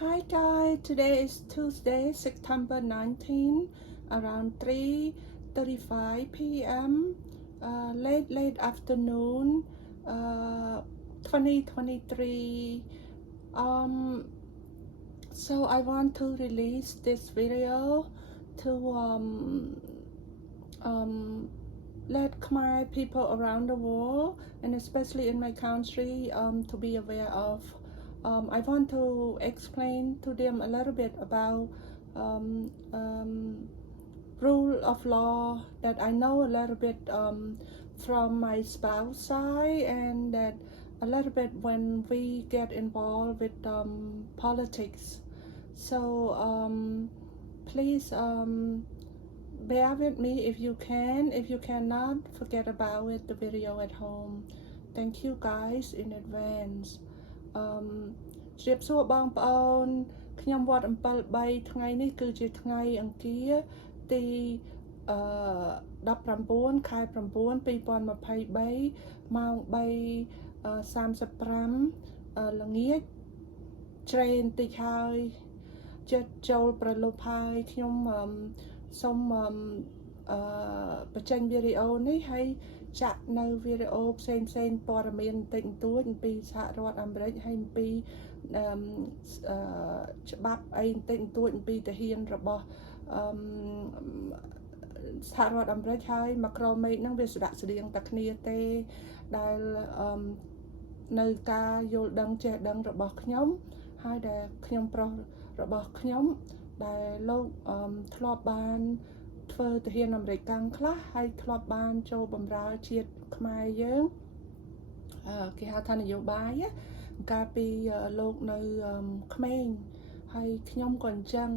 Hi guys, today is Tuesday, September 19, around 3:35 p.m. Late afternoon, 2023. Um, so I want to release this video to let Khmer people around the world and especially in my country to be aware of. I want to explain to them a little bit about um, um, rule of law that I know a little bit from my spouse side, and that a little bit when we get involved with politics. So please bear with me if you can. If you cannot, forget about it, the video at home. Thank you guys in advance. ជ្រាបសួរបងប្អូនខ្ញុំវត្តអំពិល3ថ្ងៃនេះគឺជាថ្ងៃអង្គារទី19ខែ9 2023 ម៉ោង3:35 ល្ងាចជ្រេបន្តិចហើយចិត្តចូលប្រលប់ហើយខ្ញុំសូមបញ្ចេញវីដេអូនេះហើយចាក់នៅវីដេអូផ្សេងព័ត៌មានបន្តិចបន្តួចអំពីសហរដ្ឋអាមេរិកហើយអំពីច្បាប់អីបន្តិចបន្តួចអំពីទាហានរបស់សហរដ្ឋអាមេរិកហើយម៉ាក្រូមេឃហ្នឹងវាស្ដាក់ស្ដៀងតែគ្នាទេដែលនៅការយល់ដឹងចេះដឹងរបស់ខ្ញុំហើយដែលខ្ញុំប្រុសរបស់ខ្ញុំដែលលោកធ្លាប់បានធ្វើទាហានអាមេរិកកាំងខ្លះហើយធ្លាប់បានចូលបម្រើជាតិខ្មែរយើងគេហៅថានយោបាយកាលពីលោកនៅក្មេងហើយខ្ញុំក៏អញ្ចឹង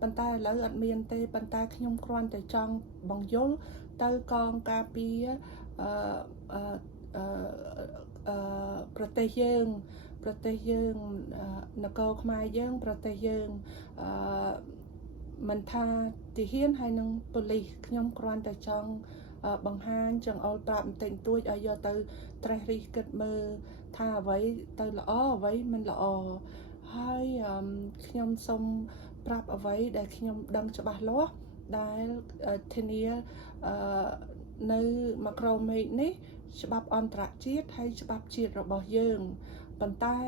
ប៉ុន្តែឥឡូវអត់មានទេប៉ុន្តែខ្ញុំគ្រាន់តែចង់បង្យល់ទៅកងការពារប្រទេសយើងនគរខ្មែរយើងប្រទេសយើងមិនថាទាហានហើយនឹងប៉ូលីសខ្ញុំគ្រាន់តែចង់បង្ហាញចង្អុលប្រាប់បន្តិចបន្តួចឲ្យយកទៅត្រេះរិះគិតមើលថាអ្វីទៅល្អអ្វីមិនល្អហើយខ្ញុំសូមប្រាប់អ្វីដែលខ្ញុំដឹងច្បាស់លាស់ដែលធានានៅម៉ាក្រូមេឃនេះច្បាប់អន្តរជាតិហើយច្បាប់ជាតិរបស់យើងប៉ុន្តែ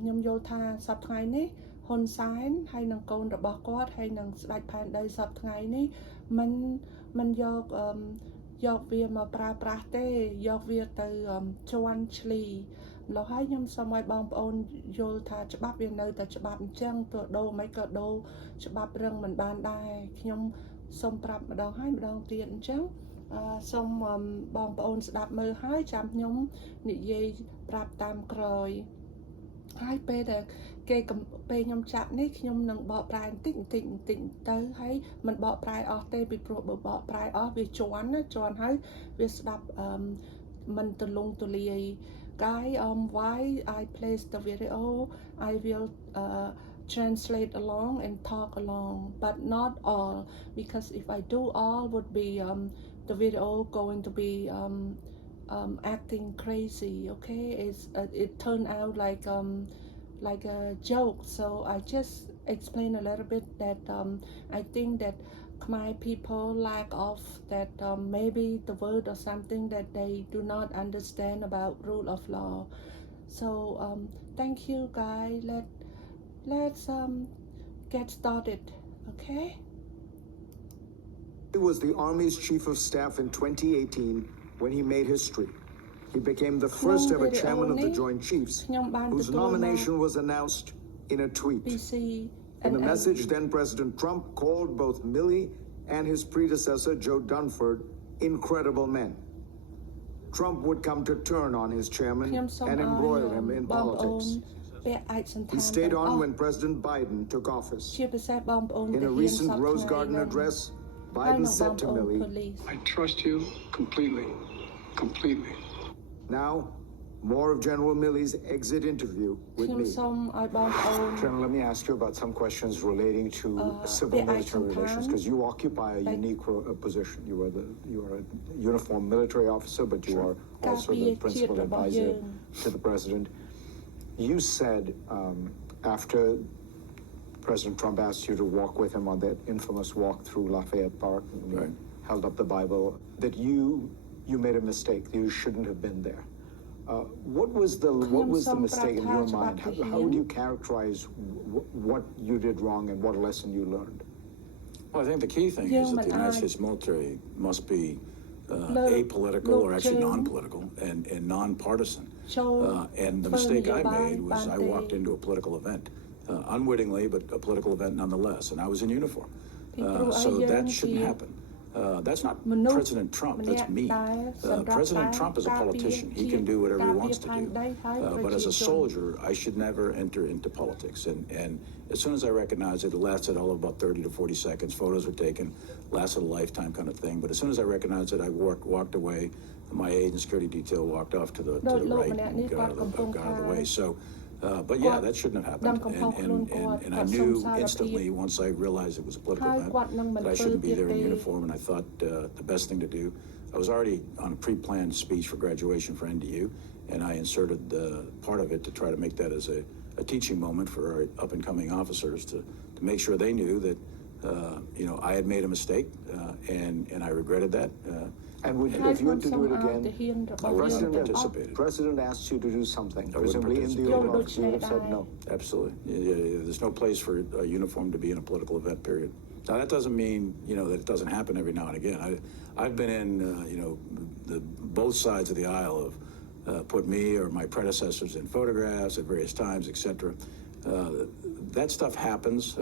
ខ្ញុំយល់ថាសប្តាហ៍ថ្ងៃនេះហ៊ុនសែនហើយនឹងកូនរបស់គាត់ហើយនឹងស្ដេចផែនដីសប្តាហ៍ថ្ងៃនេះមិនយកវាមកប្រើប្រាស់ទេយកវាទៅជន់ឈ្លីម្ល៉េះហើយខ្ញុំសូមឲ្យបងប្អូនយល់ថាច្បាប់វានៅតែច្បាប់អញ្ចឹងទោះដូរមិនក៏ដូរច្បាប់រឹងមិនបានដែរខ្ញុំសូមប្រាប់ម្ដងហើយម្ដងទៀតអញ្ចឹងសូមបងប្អូនស្ដាប់មើលហើយចាំខ្ញុំនិយាយប្រាប់តាមក្រោយហើយពេលដែលពេលខ្ញុំចាប់នេះខ្ញុំនឹងបកប្រែបន្តិចទៅហើយមិនបកប្រែអស់ទេពីព្រោះបើបកប្រែអស់វាជន់ហើយវាស្ដាប់មិនទូលំទូលាយ Guy why I place the video I will translate along and talk along but not all because if I do all would be the video going to be acting crazy. Okay, it turned out like a joke, so I just explain a little bit that I think that Khmer people lack of that maybe the word or something that they do not understand about rule of law. So thank you guys. Let's get started. Okay. He was the Army's Chief of Staff in 2018 when he made history. He became the first ever chairman of the Joint Chiefs, whose nomination was announced in a tweet. In the message, then President Trump called both Milley and his predecessor, Joe Dunford, incredible men. Trump would come to turn on his chairman and embroil him in politics. He stayed on when President Biden took office. In a recent Rose Garden address, Biden said to Milley, I trust you completely. Now, more of General Milley's exit interview with me. General, let me ask you about some questions relating to civil-military relations, because you occupy a unique position. You are a uniformed military officer, but you are also the principal advisor to the president. You said after President Trump asked you to walk with him on that infamous walk through Lafayette Park, and Right. he held up the Bible, that you made a mistake, that you shouldn't have been there. What was the mistake in your mind? How would you characterize what you did wrong and what lesson you learned? Well, I think the key thing is that the United States military must be apolitical, or actually non-political, and nonpartisan. And the mistake I made was I walked into a political event, unwittingly, but a political event nonetheless, and I was in uniform. So that shouldn't happen. That's not President Trump, that's me. President Trump is a politician. He can do whatever he wants to do. But as a soldier, I should never enter into politics. And as soon as I recognized it lasted all of about 30 to 40 seconds. Photos were taken, lasted a lifetime kind of thing. But as soon as I recognized it, I walked away. My aide and security detail walked off to the right and got out of the way. So. But yeah, that shouldn't have happened, and I knew instantly once I realized it was a political event that I shouldn't be there in uniform, and I thought the best thing to do, I was already on a pre-planned speech for graduation for NDU, and I inserted part of it to try to make that as a teaching moment for our up-and-coming officers to make sure they knew that, I had made a mistake, and I regretted that. And if you had to do it again, I wouldn't have participated. President asked you to do something, presumably in the Oval Office, you would have said no. Absolutely. Yeah, there's no place for a uniform to be in a political event, period. Now, that doesn't mean, that it doesn't happen every now and again. I've been in, both sides of the aisle of put me or my predecessors in photographs at various times, etc. That stuff happens.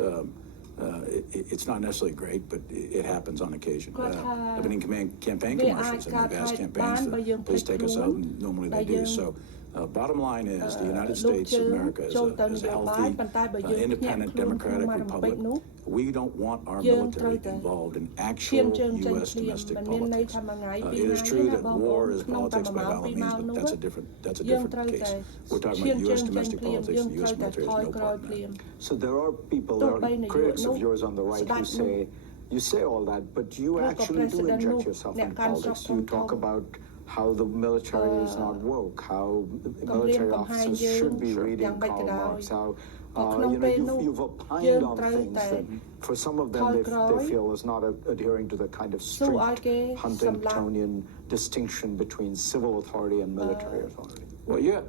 It's not necessarily great, but it happens on occasion. I've been in campaign commercials and they've asked campaigns to please take us out, and normally they do. So bottom line is the United States of America is a healthy, independent, democratic republic. We don't want our military involved in actual U.S. domestic politics. It is true that war is politics by all means, but that's a different case. We're talking about U.S. domestic politics, and the U.S. military has no part in that. So there are critics of yours on the right who say, you say all that, but you actually do inject yourself in politics. You talk about how the military is not woke, how military officers should be reading Karl Marx, how you've opined on things that for some of them they feel is not adhering to the kind of strict Huntingtonian distinction between civil authority and military authority. Well, yeah,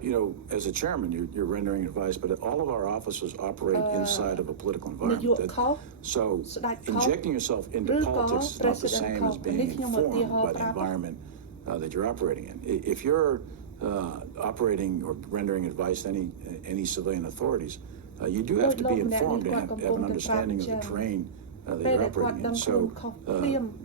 as a chairman, you're rendering advice, but all of our officers operate inside of a political environment. So injecting yourself into politics is not the same as being informed by the environment that you're operating in. If you're operating or rendering advice to any civilian authorities, you do have to be informed and have an understanding of the terrain that you're operating in. So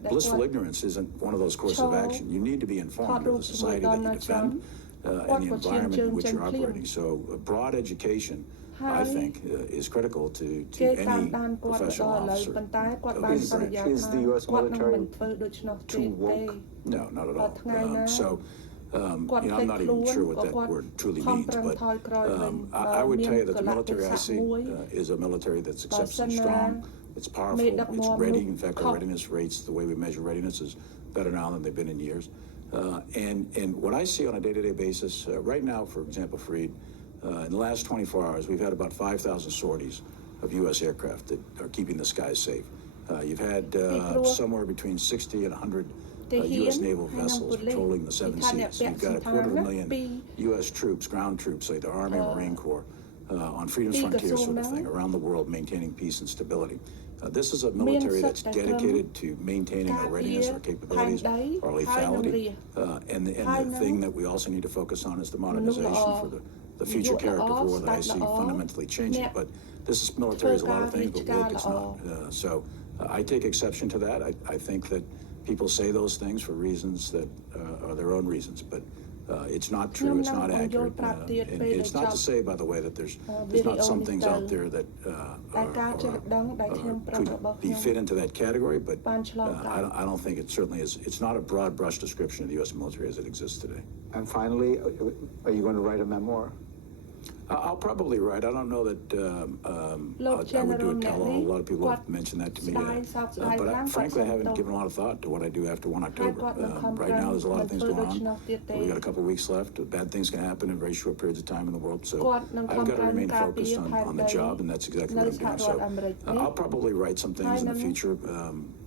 blissful ignorance isn't one of those courses of action. You need to be informed of the society that you defend and the environment in which you're operating. So broad education, I think, is critical to any professional officer. Is the U.S. military too woke? No, not at all. I'm not even sure what that word truly means, but I would tell you that the military I see is a military that's exceptionally strong. It's powerful. It's ready. In fact, our readiness rates, the way we measure readiness, is better now than they've been in years. And what I see on a day-to-day basis, right now, for example, Fareed, in the last 24 hours, we've had about 5,000 sorties of U.S. aircraft that are keeping the skies safe. You've had somewhere between 60 and 100 U.S. naval vessels patrolling the 7 seas. You've got 250,000 U.S. troops, ground troops, like the Army or Marine Corps, on Freedom's Frontier sort of thing, around the world, maintaining peace and stability. This is a military that's dedicated to maintaining our readiness, our capabilities, our lethality, and the thing that we also need to focus on is the modernization for the future character of war that I see fundamentally changing. But this military is a lot of things, but woke it's not. So I take exception to that. I think that people say those things for reasons that are their own reasons, but it's not true, it's not accurate. And it's not to say, by the way, that there's not some things out there that could be fit into that category, but I don't think it certainly is. It's not a broad brush description of the U.S. military as it exists today. And finally, are you going to write a memoir? I'll probably write. I don't know that I would do a tell-all. A lot of people have mentioned that to me. But frankly, I haven't given a lot of thought to what I do after 1 October. Right now, there's a lot of things going on. We've got a couple of weeks left. Bad things can happen in very short periods of time in the world. So I've got to remain focused on the job, and that's exactly what I'm doing. So I'll probably write some things in the future.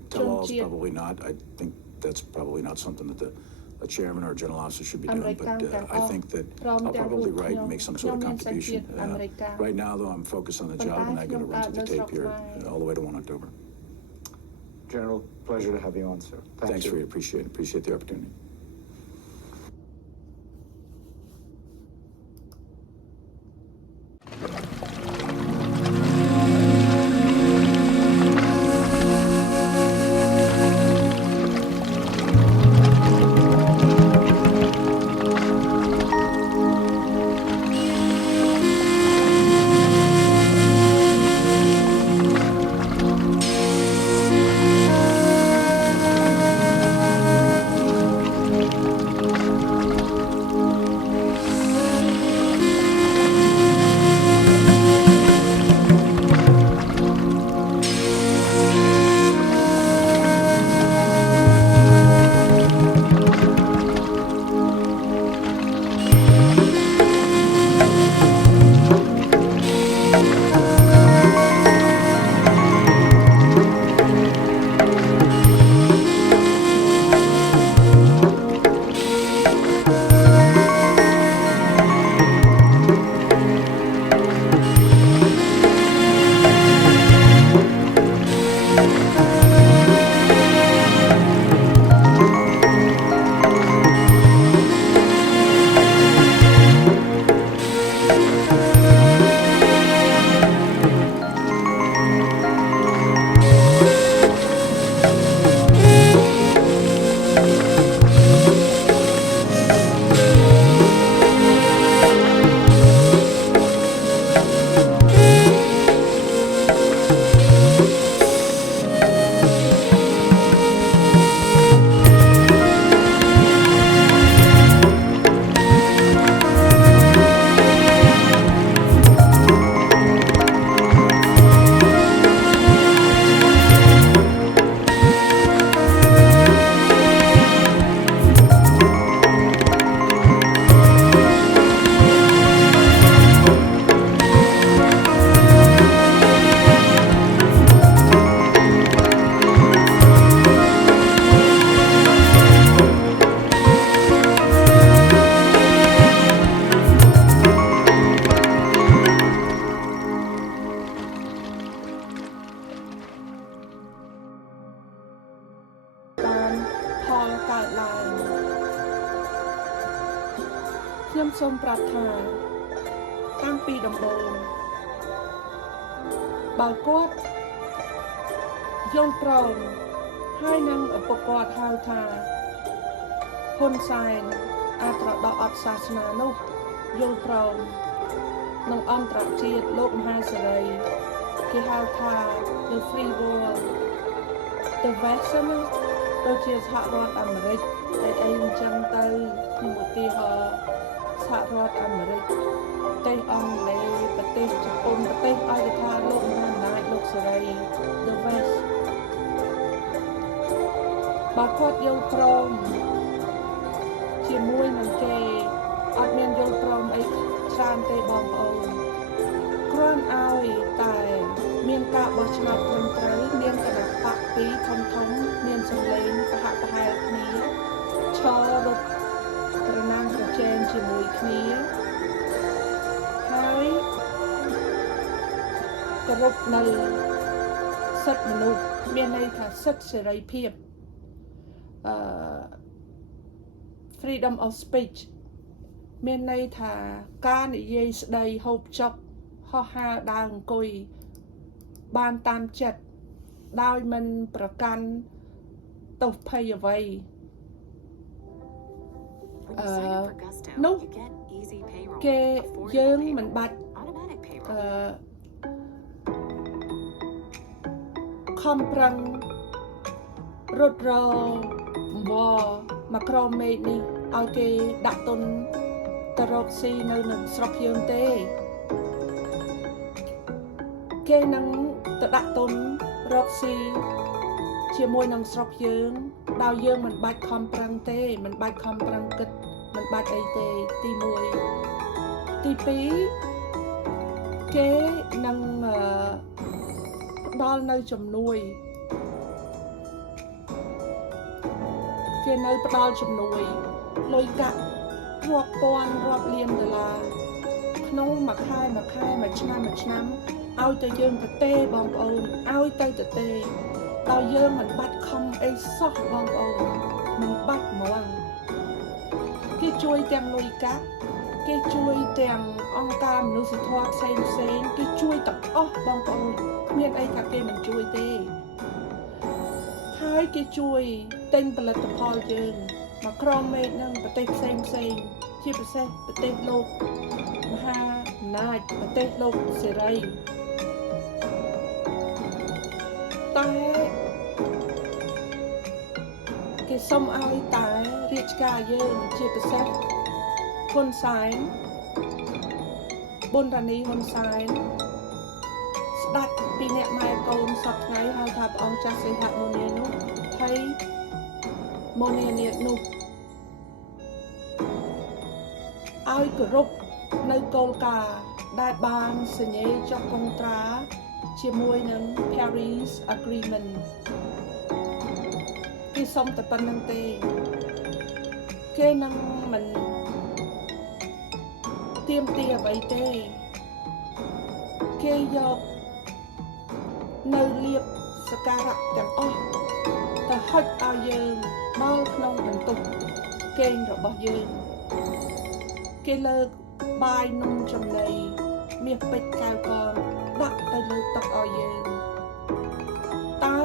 Tell-alls, probably not. I think that's probably not something that a chairman or a general officer should be doing, but I think that I'll probably write and make some sort of contribution. Right now, though, I'm focused on the job, and I'm going to run to the tape here all the way to 1 October. General, pleasure to have you on, sir. Thanks, Reed. Appreciate the opportunity.ខ្ញុំសូមប្រាប់ថាតាំងពីដំបូងបើគាត់យល់ព្រមហើយនឹងឪពុកគាត់ហៅថាហ៊ុនសែនអត្រដកអត់សាសនានោះយល់ព្រមនឹងអន្តរជាតិលោកមហាសេរីគេហៅថា the free world the western ដូចជាសហរដ្ឋអាមេរិកអីអញ្ចឹងទៅខ្ញុំឧទាហរណ៍សហរដ្ឋអាមេរិកប្រទេសអង់គ្លេសប្រទេសជប៉ុនប្រទេសឲ្យគេថាលោកមហាអំណាចលោកសេរី the west បើគាត់យល់ព្រមជាមួយនឹងគេអត់មានយល់ព្រមអីច្រើនទេបងប្អូនគ្រាន់ឲ្យតែមានការបោះឆ្នោតត្រឹមត្រូវមានគណៈបកពីរធំមានសម្លេងប្រហាក់ប្រហែលគ្នាឈររត់ប្រណាំងប្រជែងជាមួយគ្នាហើយគោរពនៅសិទ្ធិមនុស្សមានន័យថាសិទ្ធិសេរីភាពfreedom of speech មានន័យថាការនិយាយស្ដីហូបចុកហោះហើរដើរអង្គុយបានតាមចិត្តដោយមិនប្រកាន់ទោសភ័យអ្វីនោះគេយើងមិនបាច់ខំប្រឹងរត់រមកក្រមេឃនេះឲ្យគេដាក់ទុនទៅរកស៊ីនៅនឹងស្រុកយើងទេ គេនឹងទៅដាក់ទុនរកស៊ីជាមួយនឹងស្រុកយើងដោយយើងមិនបាច់ខំប្រឹងទេមិនបាច់ខំប្រឹងគិតមិនបាច់អីទេទី1ទី2គេនឹងផ្ដល់នៅជំនួយគេនៅផ្ដល់ជំនួយលុយកាក់រាប់ពាន់រាប់លានដុល្លារក្នុងមួយខែមួយឆ្នាំឲ្យទៅយើងទៅទេបងប្អូនឲ្យទៅទេដល់យើងមិនបាច់ខំអីសោះបងប្អូនមិនបាច់ហ្មងគេជួយទាំងលុយកាក់គេជួយទាំងអង្គការមនុស្សធម៌ផ្សេងគេជួយទាំងអស់បងប្អូនគ្មានអីថាគេមិនជួយទេហើយគេជួយទិញផលិតផលយើងមកក្រមមេឃនឹងប្រទេសផ្សេងជាពិសេសប្រទេសលោកមហាអំណាចប្រទេសលោកសេរីតែគេសុំឲ្យតែរាជការយើងជាពិសេសហ៊ុនសែនប៊ុនរ៉ានីហ៊ុនសែនស្ដាច់ពីអ្នកម៉ែកូនសពថ្ងៃហៅថាព្រះអង្គចាស់សីហមុនីនោះហើយមុនីនាថនោះឲ្យគោរពនៅគោលការណ៍ដែលបានសញ្ញេចុះកុងត្រាជាមួយនឹង Paris Agreement គេសុំតែប៉ុណ្្នឹងទេគេនឹងមិនទាមទារអ្វីទេគេយកនៅលៀបសក្ការៈទាំងអស់ទៅហុចឲ្យយើងដល់ក្នុងបន្ទប់គេងរបស់យើងគេលើកបាយនំចំណីមាសពេជ្រកែវកងដាក់ទៅលើតុឲ្យយើងតែ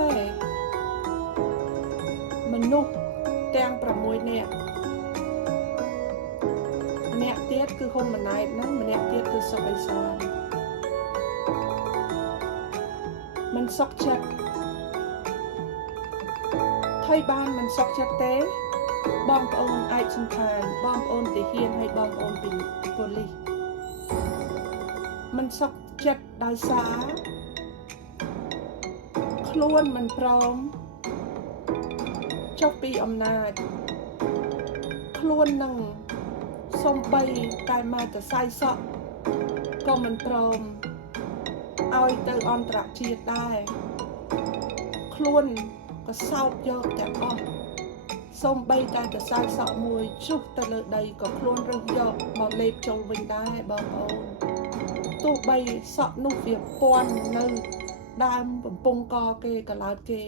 មនុស្សទាំង6នាក់ម្នាក់ទៀតគឺហ៊ុនម៉ាណែតហ្នឹងម្នាក់ទៀតគឺសុកអេសានមិនសុខចិត្តថៃបានមិនសុខចិត្តទេបងប្អូនឯកសន្តានបងប្អូនទាហានហើយបងប្អូនពីប៉ូលីសមិនសុខចិត្តដោយសារខ្លួនមិនព្រមចុះពីអំណាចខ្លួននឹងសំបីតែមកតសៃសក់ក៏មិនព្រមឲ្យទៅអន្តរជាតិដែរខ្លួនក៏សោកយកទាំងអស់សូម្បីតែតសៅសក់មួយជុះទៅលើដីក៏ខ្លួនរើសយកមកលេបចូលវិញដែរបងប្អូនទោះបីសក់នោះវាពាន់នៅដើមបំពង់កគេកឡោតគេ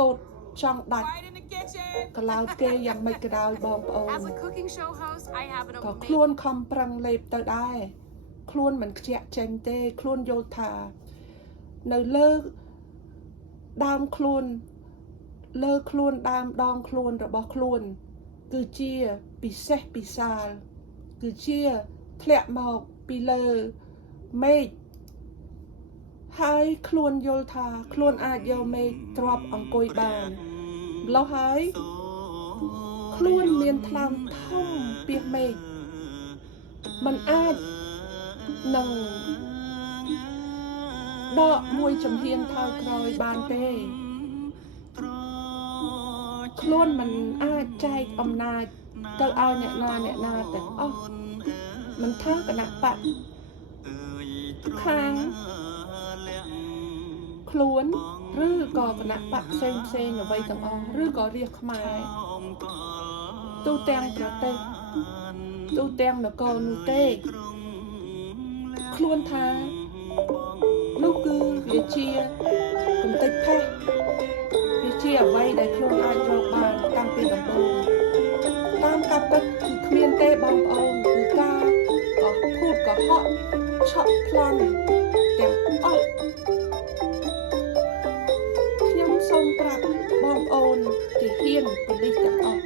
កូតចង់ដាច់កឡោតគេយ៉ាងម៉េចក៏ដោយបងប្អូនក៏ខ្លួនខំប្រឹងលេបទៅដែរខ្លួនមិនខ្ជាក់ចេញទេខ្លួនយល់ថានៅលើដើមខ្លួនលើខ្លួនដើមដងខ្លួនរបស់ខ្លួនគឺជាពិសេសពិសាលគឺជាធ្លាក់មកពីលើមេឃហើយខ្លួនយល់ថាខ្លួនអាចយកមេឃទ្រាប់អង្គុយបានម្ល៉េះហើយខ្លួនមានថ្លើមធំពីមេឃมันអាចនឹងដកមួយចំហៀនថយក្រោយបានទេខ្លួនមិនអាចចែកអំណាចទៅឲ្យអ្នកណាទាំងអស់មិនថាគណៈបកខាងខ្លួនឬក៏គណៈបកផ្សេងអ្វីទាំងអស់ឬក៏រាជខ្មែរទូទាំងប្រទេសទូទាំងនគរនោះទេខ្លួនថានោះគឺវាជាកំតិចផេះវាជាអ្វីដែលខ្លួនអាចរកបានតាំងពីដំបូងតាមការពិតគឺគ្មានទេបងប្អូនគឺការក៏ភូតក៏ហក់ឆក់ប្លន់ទាំងអស់ខ្ញុំសូមប្រាប់បងប្អូនទាហានប៉ូលីសទាំងអស់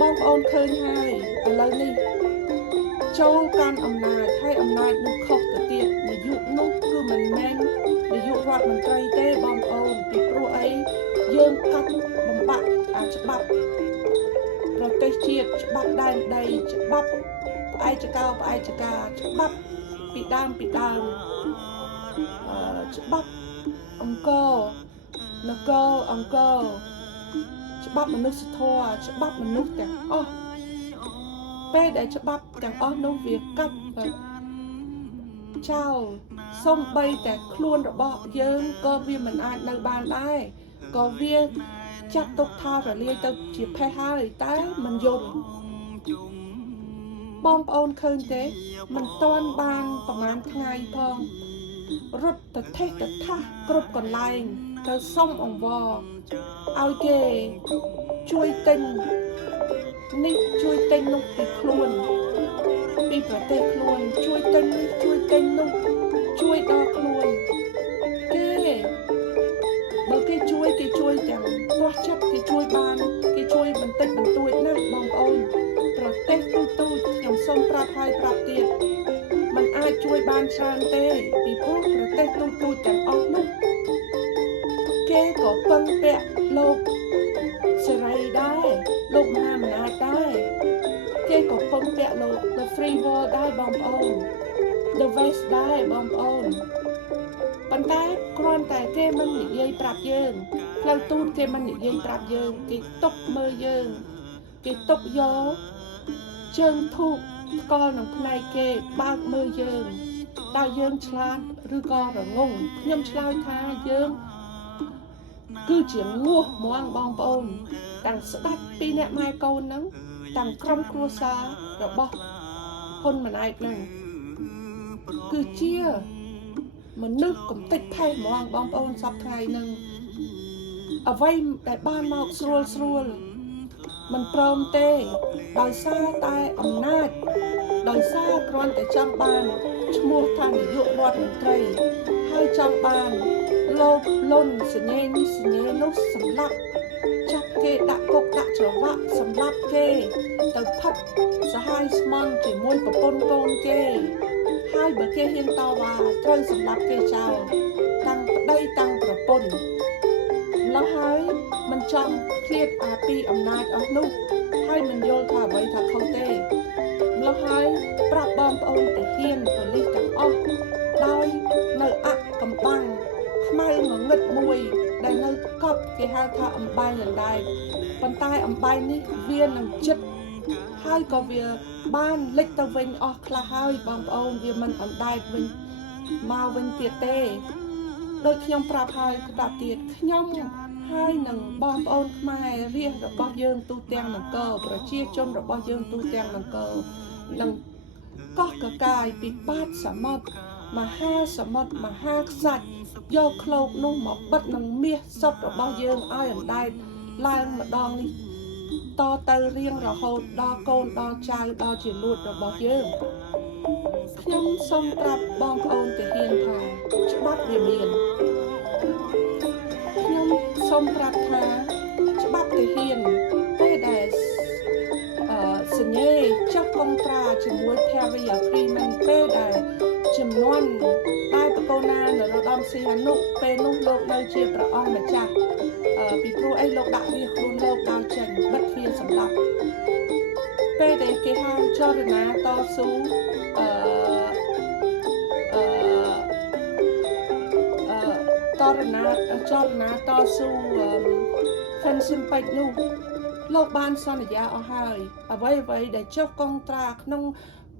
បងប្អូនឃើញហើយឥឡូវនេះចូលកាន់អំណាចហើយអំណាចនោះខុសទៅទៀតនាយកនោះគឺមិនមែននាយករដ្ឋមន្ត្រីទេបងប្អូនពីព្រោះអីយើងកាត់បំបាក់អាច្បាប់ប្រទេសជាតិច្បាប់ដែនដីច្បាប់ផ្អែកចការច្បាប់ ពីដើមច្បាប់អង្គរនគរអង្គរច្បាប់មនុស្សធម៌ច្បាប់មនុស្សទាំងអស់ពេលដែលច្បាប់ទាំងអស់នោះវាកាត់ចោលសំបីតែខ្លួនរបស់យើងក៏វាមិនអាចនៅបានដែរក៏វាចាត់ទុកថារលាយទៅជាផេះហើយតែមិនយល់បងប្អូនឃើញទេមិនទាន់បានប្រហែលថ្ងៃផងរត់ទៅថេះទៅថាសគ្រប់កន្លែងទៅសុំអង្វរឲ្យគេជួយទិញនេះជួយទិញនោះពីខ្លួនពីប្រទេសខ្លួនជួយទិញនេះជួយទិញនោះជួយដល់ខ្លួនគេបើគេជួយទាំងទាស់ចិត្តគេជួយបានគេជួយបន្តិចបន្តួចណាស់បងប្អូនប្រទេសទូចខ្ញុំសូមប្រាប់ហើយប្រាប់ទៀតมันអាចជួយបានច្រើនទេពីព្រោះប្រទេសទូចទាំងអស់នោះគេក៏ពឹងពាក់លោកសេរីដែរលោកមហាអំណាចដែរគេក៏ពឹងពាក់លោក The Free World ដែរបងប្អូន The West ដែរបងប្អូនប៉ុន្តែគ្រាន់តែគេមិននិយាយប្រាប់យើងផ្លូវទូតគេមិននិយាយប្រាប់យើងគេទុកមើលយើងគេទុកយកជើងធូបស្កល់នឹងផ្នែកគេបើកមើលយើងតើយើងឆ្លាតឬក៏រងងខ្ញុំឆ្លើយថាយើងគឺជាងោះហ្មងបងប្អូនទាំងស្ដាច់ពីអ្នកម៉ែកូនហ្នឹងទាំងក្រុមគ្រួសាររបស់ហ៊ុនម៉ាណែតហ្នឹងគឺជាមនុស្សកំតិចថេះហ្មងបងប្អូនសពថ្ងៃហ្នឹងអ្វីដែលបានមកស្រួលមិនព្រមទេដោយសារតែអំណាចដោយសារគ្រាន់តែចង់បានឈ្មោះថានាយករដ្ឋមន្ត្រីហើយចង់បានលោកលុនសញ្ញេនេះសញ្ញេនោះសម្លាប់ចាប់គេដាក់គុកដាក់ច្រវាក់សម្លាប់គេទៅផិតសហ័យស្មន់ជាមួយប្រពន្ធកូនគេហើយបើគេហ៊ានតវ៉ាត្រូវសម្លាប់គេចោលតាំងប្តីតាំងប្រពន្ធម្ល៉េះហើយមិនចង់ឃ្លាតអាពីអំណាចអស់នោះហើយមិនយល់ថាអ្វីថាខុសទេម្ល៉េះហើយប្រាប់បងប្អូនទៅហ៊ានប៉ូលីសទាំងអស់ដោយនៅអកំបាំងខ្មៅងងឹតមួយដែលនៅកប់គេហៅថាអំបែងអណ្ដែតប៉ុន្តែអំបែងនេះវានឹងចិត្តហើយក៏វាបានលិចទៅវិញអស់ខ្លះហើយបងប្អូនវាមិនអណ្ដែតវិញមកវិញទៀតទេដូចខ្ញុំប្រាប់ហើយក្តាប់ទៀតខ្ញុំហើយនឹងបងប្អូនខ្មែររាជរបស់យើងទូទាំងនគរប្រជាជនរបស់យើងទូទាំងនគរនឹងកោះកកាយពីបាតសមុទ្រមហាសមុទ្រមហាខ្សាច់យកឃ្លោកនោះមកបិទនឹងមាសសុទ្ធរបស់យើងឲ្យអណ្ដែតឡើងម្ដងនេះតទៅរៀងរហូតដល់កូនដល់ចៅដល់ជាលួចរបស់យើងខ្ញុំសូមប្រាប់បងប្អូនទាហានថាច្បាប់វាមានខ្ញុំសូមប្រាប់ថាច្បាប់ទាហានពេលដែលសញ្ញេចុះកុងត្រាជាមួយ Paris Agreement ពេលដែលចំនួនតែបកូណានរោត្តមសីហនុពេលនោះលោកនៅជាព្រះអង្គម្ចាស់ពីព្រោះអីលោកដាក់រាជខ្លួនលោកដល់ចេញបិទទ្វារសម្លាប់ពេលដែលគេហៅចលនាតស៊ូចលនាតស៊ូFencing ពេជ្រនោះលោកបានសន្យាអស់ហើយអ្វីដែលចុះកុងត្រាក្នុង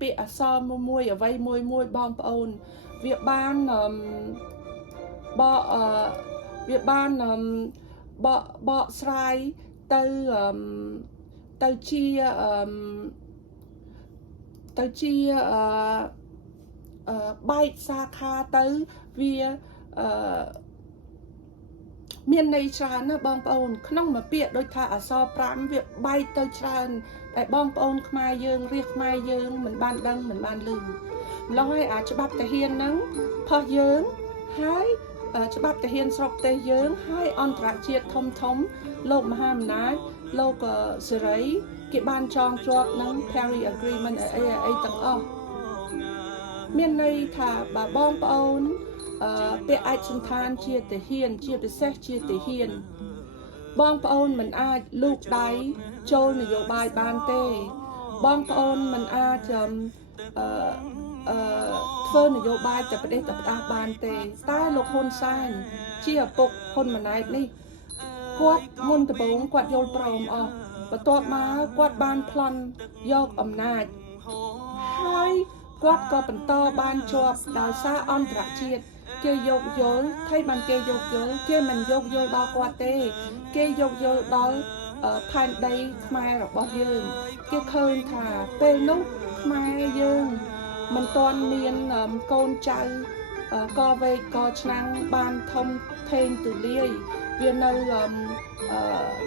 ពាក្យអក្សរមួយអ្វីមួយបងប្អូនវាបានបកស្រាយទៅជាបែកសាខាទៅវាមានន័យច្រើនណាបងប្អូនក្នុងមួយពាក្យដូចថាអក្សរ5វាបែកទៅច្រើនតែបងប្អូនខ្មែរយើងរាជខ្មែរយើងមិនបានដឹងមិនបានឮម្ល៉េះហើយអាច្បាប់ទាហានហ្នឹងផុសយើងហើយច្បាប់ទាហានស្រុកប្រទេសយើងហើយអន្តរជាតិធំលោកមហាអំណាចលោកសេរីគេបានចងជាប់នឹង Paris Agreement អីទាំងអស់មានន័យថាបើបងប្អូនពាក្យឯកសណ្ឋានជាទាហានជាពិសេសជាទាហានបងប្អូនមិនអាចលូកដៃចូលនយោបាយបានទេបងប្អូនមិនអាច ធ្វើនយោបាយតែប្រទេសតែផ្ដាស់បានទេតែលោកហ៊ុនសែនជាឪពុកហ៊ុនម៉ាណែតនេះគាត់មុនដំបូងគាត់យល់ព្រមអស់បន្ទាប់មកគាត់បានប្លន់យកអំណាចហើយគាត់ក៏បន្តបានជាប់ដោយសារអន្តរជាតិគេយកយល់ហើយបានគេយកយល់គេមិនយកយល់ដល់គាត់ទេគេយកយល់ដល់ផែនដីខ្មែររបស់យើងគេឃើញថាពេលនោះខ្មែរយើងមិនទាន់មានកូនចៅកវេកកឆ្នាំងបានធំធេងទូលាយវានៅ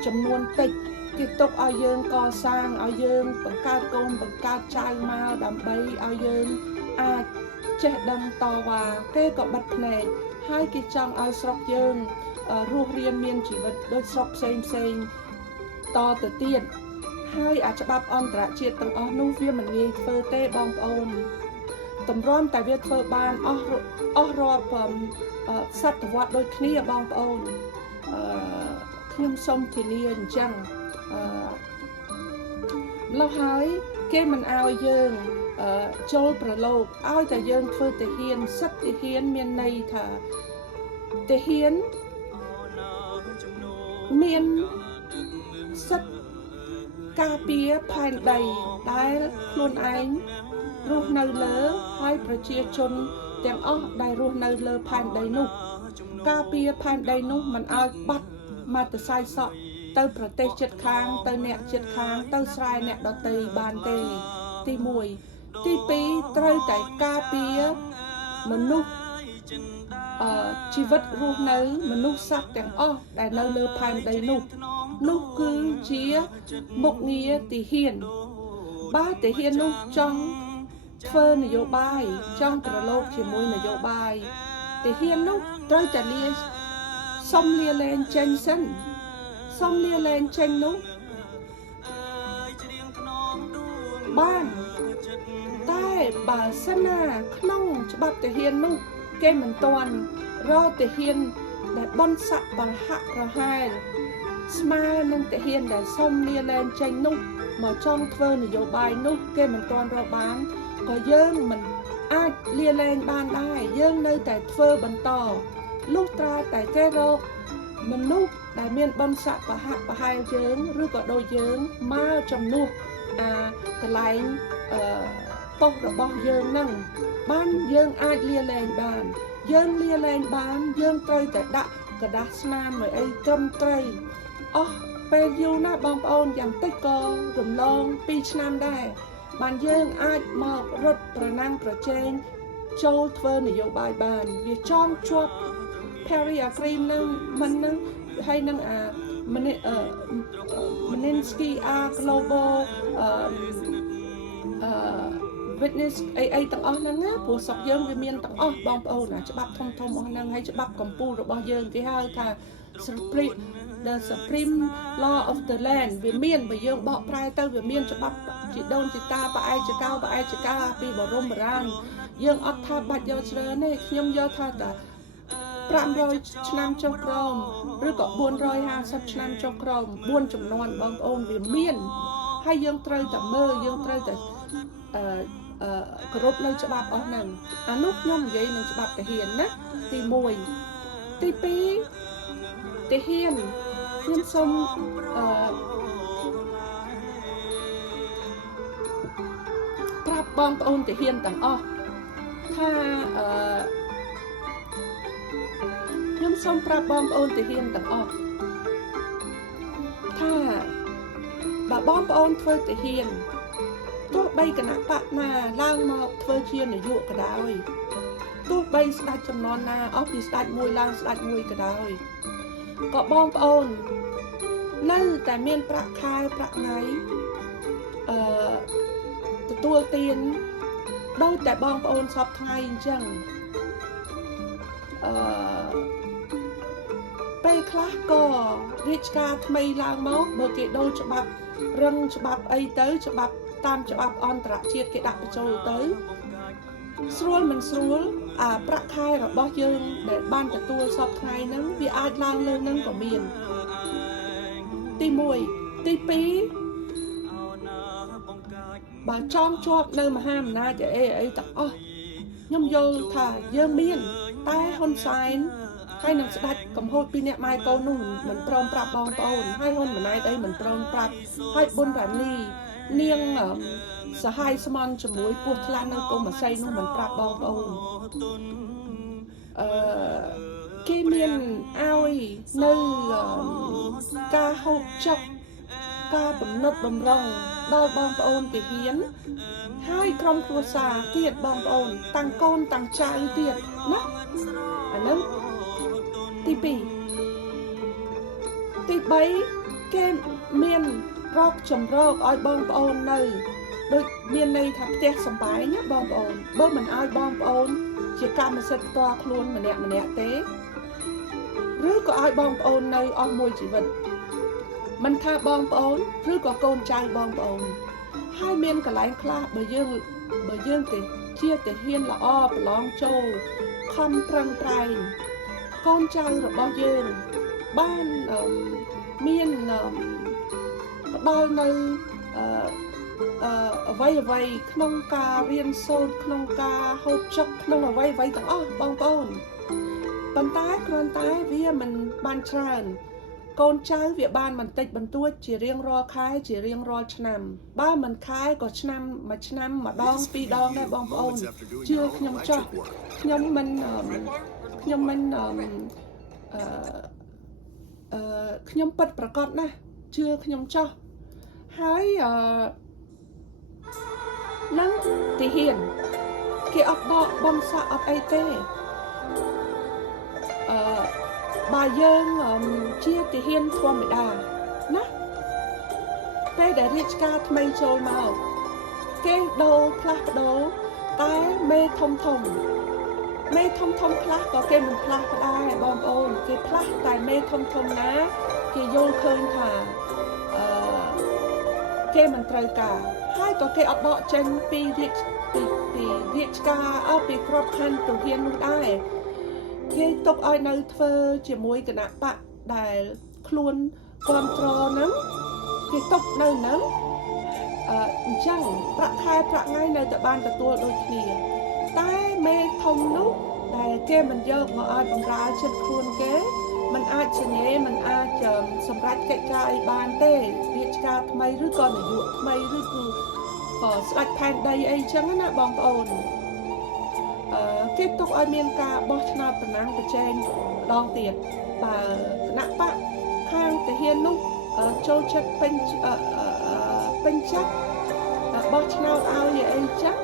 ចំនួនតិចគេទុកឲ្យយើងកសាងឲ្យយើងបង្កើតកូនបង្កើតចៅមកដើម្បីឲ្យយើងអាចចេះដឹងតវ៉ាគេក៏បិទភ្នែកហើយគេចង់ឲ្យស្រុកយើងរស់រានមានជីវិតដូចស្រុកផ្សេងតទៅទៀតហើយអាច្បាប់អន្តរជាតិទាំងអស់នោះវាមិនងាយធ្វើទេបងប្អូនតម្រាំតែវាធ្វើបានអស់រាប់សតវត្សដូចគ្នាបងប្អូនខ្ញុំសូមធានាអញ្ចឹងម្ល៉េះហើយគេមិនឲ្យយើងចូលប្រឡូកឲ្យតែយើងធ្វើទាហានសិទ្ធិទាហានមានន័យថាទាហានមានសិទ្ធិការពារផែនដីដែលខ្លួនឯងរស់នៅលើហើយប្រជាជនទាំងអស់ដែលរស់នៅលើផែនដីនោះការពារផែនដីនោះមិនឲ្យបាត់មកទៅសាយសក់ទៅប្រទេសជិតខាងទៅអ្នកជិតខាងទៅស្រែអ្នកដទៃបានទេទី1ទី2ត្រូវតែការពារមនុស្សជីវិតរស់នៅមនុស្សសត្វទាំងអស់ដែលនៅលើផែនដីនោះគឺជាមុខងារទាហានបើទាហាននោះចង់ធ្វើនយោបាយចង់ប្រឡូកជាមួយនយោបាយទាហាននោះត្រូវតែសុំលាលែងចេញសិនសុំលាលែងចេញនោះបានតែបើសិនណាក្នុងច្បាប់ទាហាននោះគេមិនទាន់រកទាហានដែលបនស័កបរហៈប្រហែលស្មើនឹងទាហានដែលសុំលាលែងចេញនោះមកចង់ធ្វើនយោបាយនោះគេមិនទាន់រកបានក៏យើងមិនអាចលាលែងបានដែរយើងនៅតែធ្វើបន្តលុះត្រាតែគេរកមនុស្សដែលមានបនស័កប្រហែលយើងឬក៏ដូចយើងមកចំនួនកន្លែងប៉ុស្តិ៍របស់យើងនឹងបានយើងអាចលាលែងបានយើងលាលែងបានយើងត្រូវតែដាក់กระดาษស្នាមឲ្យអីត្រឹមត្រូវអស់ពេលយូរណាស់បងប្អូនយ៉ាងតិចក៏រំលង2ឆ្នាំដែរបានយើងអាចមករត់ប្រណាំងប្រជែងចូលធ្វើនយោបាយបានវាចងជាប់ Paris Agreement នឹងមិននឹងហើយនឹងMagnitsky Global witness អីទាំងអស់ហ្នឹងណាព្រោះស្រុកយើងវាមានទាំងអស់បងប្អូនណាច្បាប់ធំអស់ហ្នឹងហើយច្បាប់កម្ពុជារបស់យើងគេហៅថា the supreme law of the land វាមានបើយើងបកប្រែទៅវាមានច្បាប់ជាដូនជាតាប្រអែកចកាពីបរមបុរាណយើងអត់ថាបាច់យកច្រើនទេខ្ញុំយកថាតា500ឆ្នាំចុះក្រោមឬក៏450ឆ្នាំចុះក្រោម4ចំនួនបងប្អូនវាមានហើយយើងត្រូវតែមើលយើងត្រូវតែគោរពនៅច្បាប់អស់ហ្នឹងអានោះខ្ញុំនិយាយនឹងច្បាប់ទាហានណាទី1ទី2ទាហានខ្ញុំសូមប្រាប់បងប្អូនទាហានទាំងអស់ថាខ្ញុំសូមប្រាប់បងប្អូនទាហានទាំងអស់ថាបើបងប្អូនធ្វើទាហានទោះបីគណៈបកណាឡើងមកធ្វើជានាយកក៏ដោយទោះបីស្ដេចចំនួនណាអស់ពីស្ដេចមួយឡើងស្ដេចមួយក៏ដោយក៏បងប្អូននៅតែមានប្រាក់ខែប្រាក់ថ្ងៃទទួលទានដោយតែបងប្អូនសពថ្ងៃអញ្ចឹងពេលខ្លះក៏រាជការថ្មីឡើងមកបើគេដូរច្បាប់រឹងច្បាប់អីទៅច្បាប់តាមច្បាប់អន្តរជាតិគេដាក់បញ្ចូលទៅស្រួលមិនស្រួលប្រាក់ខែរបស់យើងដែលបានទទួលសពថ្ងៃហ្នឹងវាអាចឡើងលើនឹងក៏មានទី1ទី2បើចង់ជាប់នៅមហាអំណាចអីទាំងអស់ ខ្ញុំយល់ថាយើងមានតែហ៊ុនសែនហើយនឹងស្ដេចកំហុសពីអ្នកម៉ែកូននោះមិនព្រមប្រាប់បងប្អូនហើយហ៊ុនម៉ាណែតអីមិនព្រមប្រាប់ហើយប៊ុនរ៉ានីនាងសហាយស្មន់ជាមួយពោះថ្លានៅកុំអាស័យនោះមិនប្រាប់បងប្អូនគេមានឲ្យនៅការហូបចុកការបំណត់បំរុងដល់បងប្អូនទាហានហើយក្រុមគ្រួសារទៀតបងប្អូនតាំងកូនតាំងចៅទៀតណាអានឹងទី2ទី3គេមានរកចម្រោកឲ្យបងប្អូននៅដូចមានន័យថាផ្ទះសម្បែងណាបងប្អូនបើមិនឲ្យបងប្អូនជាកម្មសិទ្ធិផ្ទាល់ខ្លួនម្នាក់ទេឬក៏ឲ្យបងប្អូននៅអស់មួយជីវិតមិនថាបងប្អូនឬក៏កូនចៅបងប្អូនហើយមានកន្លែងខ្លះបើយើងទៅជាទាហានល្អប្រឡងចូលខំប្រឹងប្រែងកូនចៅរបស់យើងបានមានផ្ដល់នៅអ្វីក្នុងការរៀនសូត្រក្នុងការហូបចុកក្នុងអ្វីទាំងអស់បងប្អូនប៉ុន្តែគ្រាន់តែវាមិនបានច្រើនកូនចៅវាបានបន្តិចបន្តួចជារៀងរាល់ខែជារៀងរាល់ឆ្នាំបើមិនខែក៏មួយឆ្នាំម្ដងពីរដងដែរបងប្អូនជឿខ្ញុំចោះខ្ញុំមិនខ្ញុំពិតប្រកបណាស់ជឿខ្ញុំចោះហើយនឹងទាហានគេអត់ដកបំសាក់អត់អីទេបើយើងជាទាហានធម្មតាណាពេលដែលរាជការថ្មីចូលមកគេដូរផ្លាស់ប្ដូរតែមេធំខ្លះក៏គេមិនផ្លាស់ប្ដូរបងប្អូនគេផ្លាស់តែមេធំណាគេយល់ឃើញថាគេមិនត្រូវការហើយក៏គេអត់ដកចេញពីរាជការពីក្របខ័ណ្ឌទាហាននោះដែរគេទុកឲ្យនៅធ្វើជាមួយគណៈបកដែលខ្លួនគ្រប់គ្រងហ្នឹងគេទុកនៅហ្នឹងអញ្ចឹងប្រាក់ខែប្រាក់ថ្ងៃនៅតែបានទទួលដូចគ្នាតែមេធំនោះដែលគេមិនយកមកឲ្យបម្រើចិត្តខ្លួនគេมันអាចសញ្ញាมันអាចសម្រេចកិច្ចការអីបានទេរាជការថ្មីឬក៏នាយកថ្មីឬគឺស្ដេចផែនដីអីចឹងណាបងប្អូនគេទុកឲ្យមានការបោះឆ្នោតប្រណាំងប្រជែងម្ដងទៀតបើគណៈបកខាងទាហាននោះចូលចិត្តពេញចិត្តបោះឆ្នោតឲ្យអីចឹង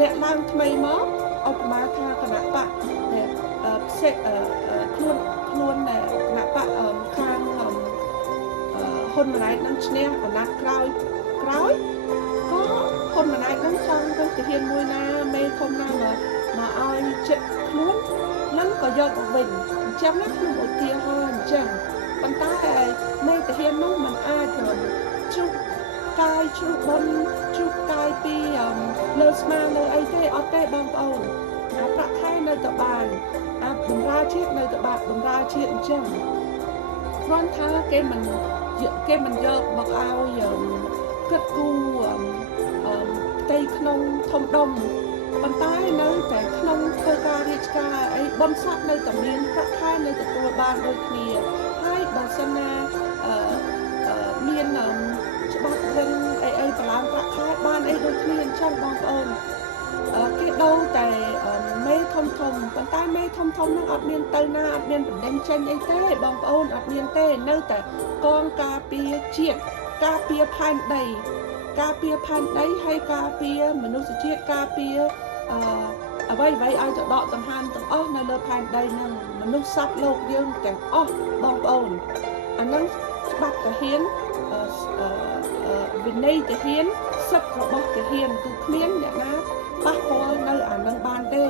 លាក់ឡើងថ្មីមកឧបមាថាគណៈបកផ្សេងខ្លួនគណៈបកខាងហ៊ុនម៉ាណែតនឹងឈ្នះអាណត្តិក្រោយក៏ហ៊ុនម៉ាណែតនឹងចង់ទៅទាហានមួយណាមេធំណាមកឲ្យចិត្តខ្លួននឹងក៏យកទៅវិញអញ្ចឹងណាខ្ញុំឧទាហរណ៍អញ្ចឹងប៉ុន្តែមេទាហាននោះมันអាចជួបកាយជួបបុណ្យជួបកាយពីលើស្មាលើអីទេអត់ទេបងប្អូនប្រាក់ខែនៅតែបានបម្រើជាតិនៅតែបានបម្រើជាតិអញ្ចឹងគ្រាន់ថាគេមិនយកមកឲ្យគិតគូរផ្ទៃក្នុងធំដុំប៉ុន្តែនៅតែក្នុងធ្វើការរាជការអីបុណ្យស័ក្តិនៅតែមានប្រាក់ខែនៅទទួលបានដូចគ្នាហើយបើសិនណាមានច្បាប់រឹងអីប្រឡងប្រាក់ខែបានអីដូចគ្នាអញ្ចឹងបងប្អូនគេដូរតែមេធំប៉ុន្តែមេធំហ្នឹងអត់មានទៅណាអត់មានបណ្ដឹងចេញអីទេបងប្អូនអត់មានទេនៅតែកងការពារជាតិការពារផែនដីហើយការពារមនុស្សជាតិការពារអ្វីឲ្យទៅដកដង្ហើមទាំងអស់នៅលើផែនដីហ្នឹងមនុស្សសត្វលោកយើងទាំងអស់បងប្អូនអាហ្នឹងច្បាប់ទាហានវិន័យទាហានសិទ្ធិរបស់ទាហានគឺគ្មានអ្នកណាប៉ះពាល់នៅអានឹងបានទេ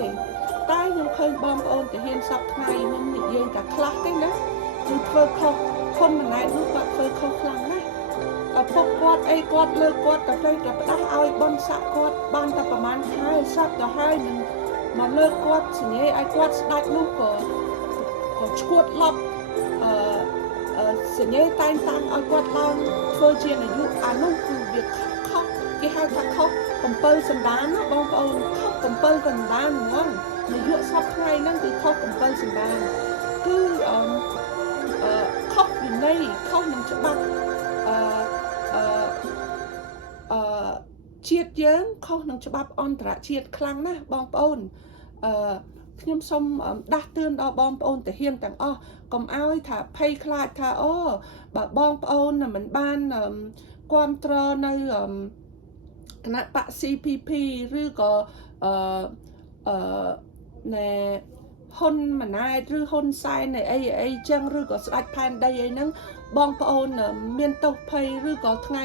តែខ្ញុំឃើញបងប្អូនទាហានសពថ្ងៃខ្ញុំនិយាយតែខ្លះទេណាគឺធ្វើខុសហ៊ុនម៉ាណែតនោះគាត់ធ្វើខុសខ្លាំងណាស់ពុកគាត់អីគាត់លើកគាត់ទៅផ្ដាស់ឲ្យបនស័កគាត់បានតែប្រហែលខែសັບទៅហើយនឹងមកលើកគាត់សញ្ញាឲ្យគាត់ស្ដាច់នោះក៏ឈួតឡប់សញ្ញាតែងតាំងឲ្យគាត់ឡើងធ្វើជានាយកអានោះគឺវាខុសគេហៅថាខុស កំពើសណ្ដានណាបងប្អូនខុសកំពើសណ្ដានហ្មងនាយកសពថ្ងៃហ្នឹងគឺខុសកំពើសណ្ដានគឺខុសវិន័យខុសនឹងច្បាប់ជាតិយើងខុសនឹងច្បាប់អន្តរជាតិខ្លាំងណាស់បងប្អូនខ្ញុំសូមដាស់តឿនដល់បងប្អូនទាហានទាំងអស់កុំឲ្យថាភ័យខ្លាចថាអូបើបងប្អូនមិនបានគាំទ្រនៅគណៈបក CPP ឬក៏ណែហ៊ុនម៉ាណែតឬហ៊ុនសែនអីចឹងឬក៏ស្ដេចផែនដីអីហ្នឹងបងប្អូនមានទោសភ័យឬក៏ថ្ងៃ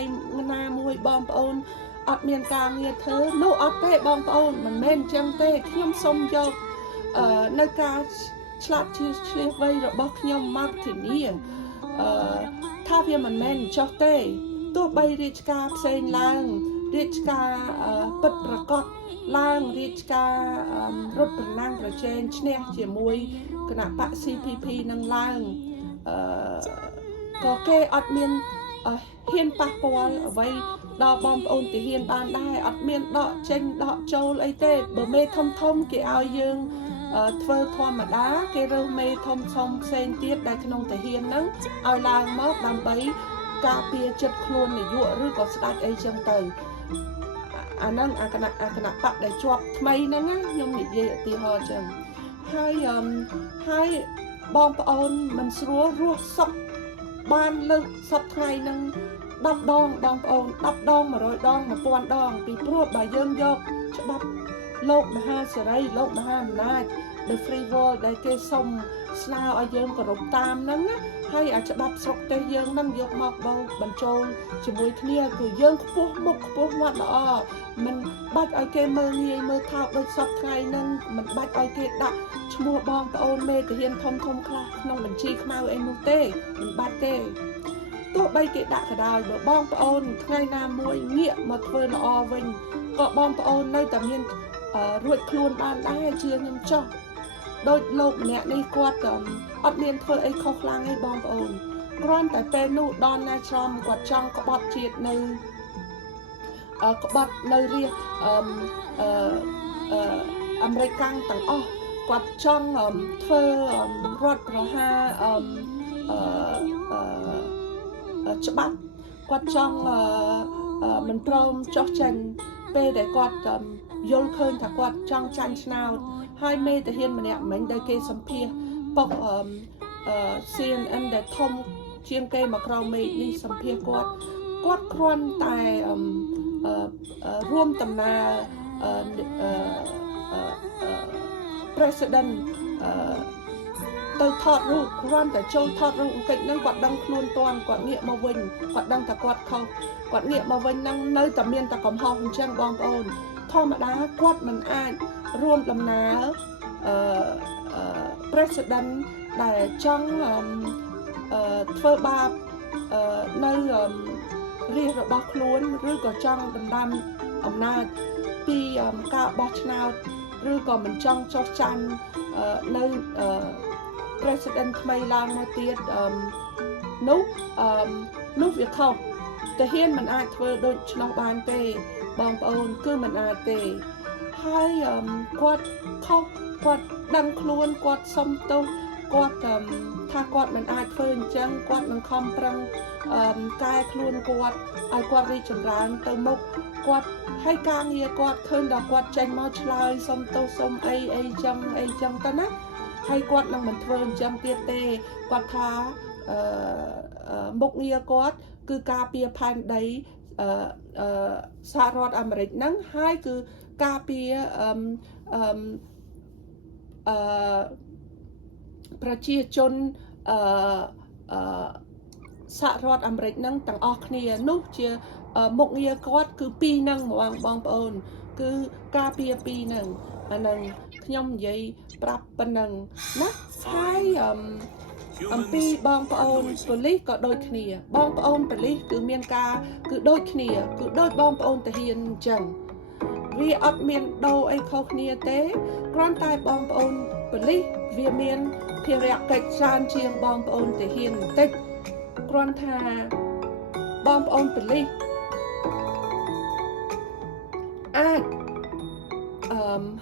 ណាមួយបងប្អូនអត់មានការងារធ្វើនោះអត់ទេបងប្អូនមិនមែនចឹងទេខ្ញុំសូមយកនៅការឆ្លាតឆ្លៀសវៃរបស់ខ្ញុំមកធានាថាវាមិនមែនចោះទេទោះបីរាជការផ្សេងឡើងរាជការពិតប្រកបឡើងរាជការរត់ប្រណាំងប្រជែងឈ្នះជាមួយគណៈបក CPP នឹងឡើងក៏គេអត់មានហ៊ានប៉ះពាល់អ្វីដល់បងប្អូនទាហានបានដែរអត់មានដកចេញដកចូលអីទេបើមេធំគេឲ្យយើងធ្វើធម្មតាគេរើសមេធំផ្សេងទៀតដែលក្នុងទាហានហ្នឹងឲ្យឡើងមកដើម្បីការពារចិត្តខ្លួននាយកឬក៏ស្ដេចអីចឹងទៅអាហ្នឹងអាគណៈបកដែលជាប់ថ្មីហ្នឹងណាខ្ញុំនិយាយឧទាហរណ៍ចឹងហើយបងប្អូនមិនស្រួលរស់សុខបានលើកសពថ្ងៃហ្នឹង10 ដងបងប្អូន10 ដង100 ដង 1000 ដងពីព្រោះបើយើងយកច្បាប់លោកមហាសេរីលោកមហាអំណាច The Free World ដែលគេសុំស្នើឲ្យយើងគោរពតាមហ្នឹងណាហើយអាច្បាប់ស្រុកទេសយើងហ្នឹងយកមកបោកបញ្ចូលជាមួយគ្នាគឺយើងខ្ពស់មុខខ្ពស់មាត់ល្អមិនបាច់ឲ្យគេមើលងាយមើលថោកដូចសពថ្ងៃហ្នឹងមិនបាច់ឲ្យគេដាក់ឈ្មោះបងប្អូនមេទាហានធំខ្លះក្នុងបញ្ជីខ្មៅអីនោះទេមិនបាច់ទេទោះបីគេដាក់ក៏ដោយបើបងប្អូនថ្ងៃណាមួយងាកមកធ្វើល្អវិញក៏បងប្អូននៅតែមានរួចខ្លួនបានដែរជឿខ្ញុំចោះដូចលោកម្នាក់នេះគាត់អត់មានធ្វើអីខុសខ្លាំងទេបងប្អូនគ្រាន់តែពេលនោះដល់ណាច្រំគាត់ចង់ក្បត់ជាតិនៅក្បត់នៅរាជអាមេរិកទាំងអស់គាត់ចង់ធ្វើរដ្ឋប្រហារច្បាប់គាត់ចង់មិនព្រមចោះចេញពេលដែលគាត់យល់ឃើញថាគាត់ចង់ចាញ់ឆ្នោតហើយមេតាហានម្នាក់មិញដែលគេសម្ភាសប៉ុកCNN ដែលធំជាងគេមកក្រៅមេនេះសម្ភាសគាត់គ្រាន់តែរួមដំណើរPresident ទៅថតរូបគ្រាន់តែចូលថតរូបបន្តិចហ្នឹងគាត់ដឹងខ្លួនតាន់គាត់ងាកមកវិញគាត់ដឹងថាគាត់ខុសគាត់ងាកមកវិញហ្នឹងនៅតែមានតែកំហុសអញ្ចឹងបងប្អូនធម្មតាគាត់មិនអាចរួមដំណើរPresident ដែលចង់ធ្វើបាបនៅរាជរបស់ខ្លួនឬក៏ចង់ដណ្ដើមអំណាចពីការបោះឆ្នោតឬក៏មិនចង់ចោះចាញ់នៅ President ថ្មីឡើងមកទៀតនោះវាខុសតែហ៊ានមិនអាចធ្វើដូចឆ្នាំបានទេបងប្អូនគឺមិនអាចទេហើយគាត់ខុសគាត់ដឹងខ្លួនគាត់សុំទោសគាត់ថាគាត់មិនអាចធ្វើអញ្ចឹងគាត់នឹងខំប្រឹងកែខ្លួនគាត់ឲ្យគាត់រីកចម្រើនទៅមុខគាត់ហើយការងារគាត់ឃើញដល់គាត់ចេញមកឆ្លើយសុំទោសសុំអីចឹងទៅណាហើយគាត់នឹងមិនធ្វើអញ្ចឹងទៀតទេគាត់ថាមុខងារគាត់គឺការពារផែនដីសហរដ្ឋអាមេរិកហ្នឹងហើយគឺការពារប្រជាជនសហរដ្ឋអាមេរិកហ្នឹងទាំងអស់គ្នានោះជាមុខងារគាត់គឺពីរហ្នឹងបងប្អូនគឺការពារពីរហ្នឹងអាហ្នឹងខ្ញុំនិយាយប្រាប់ប៉ុណ្ណឹងណាហើយអំពីបងប្អូនប៉ូលីសក៏ដូចគ្នាបងប្អូនប៉ូលីសគឺមានការគឺដូចគ្នាគឺដូចបងប្អូនទាហានអញ្ចឹងវាអត់មានដូរអីខុសគ្នាទេគ្រាន់តែបងប្អូនប៉ូលីសវាមានភារកិច្ចច្រើនជាងបងប្អូនទាហានបន្តិចគ្រាន់ថាបងប្អូនប៉ូលីស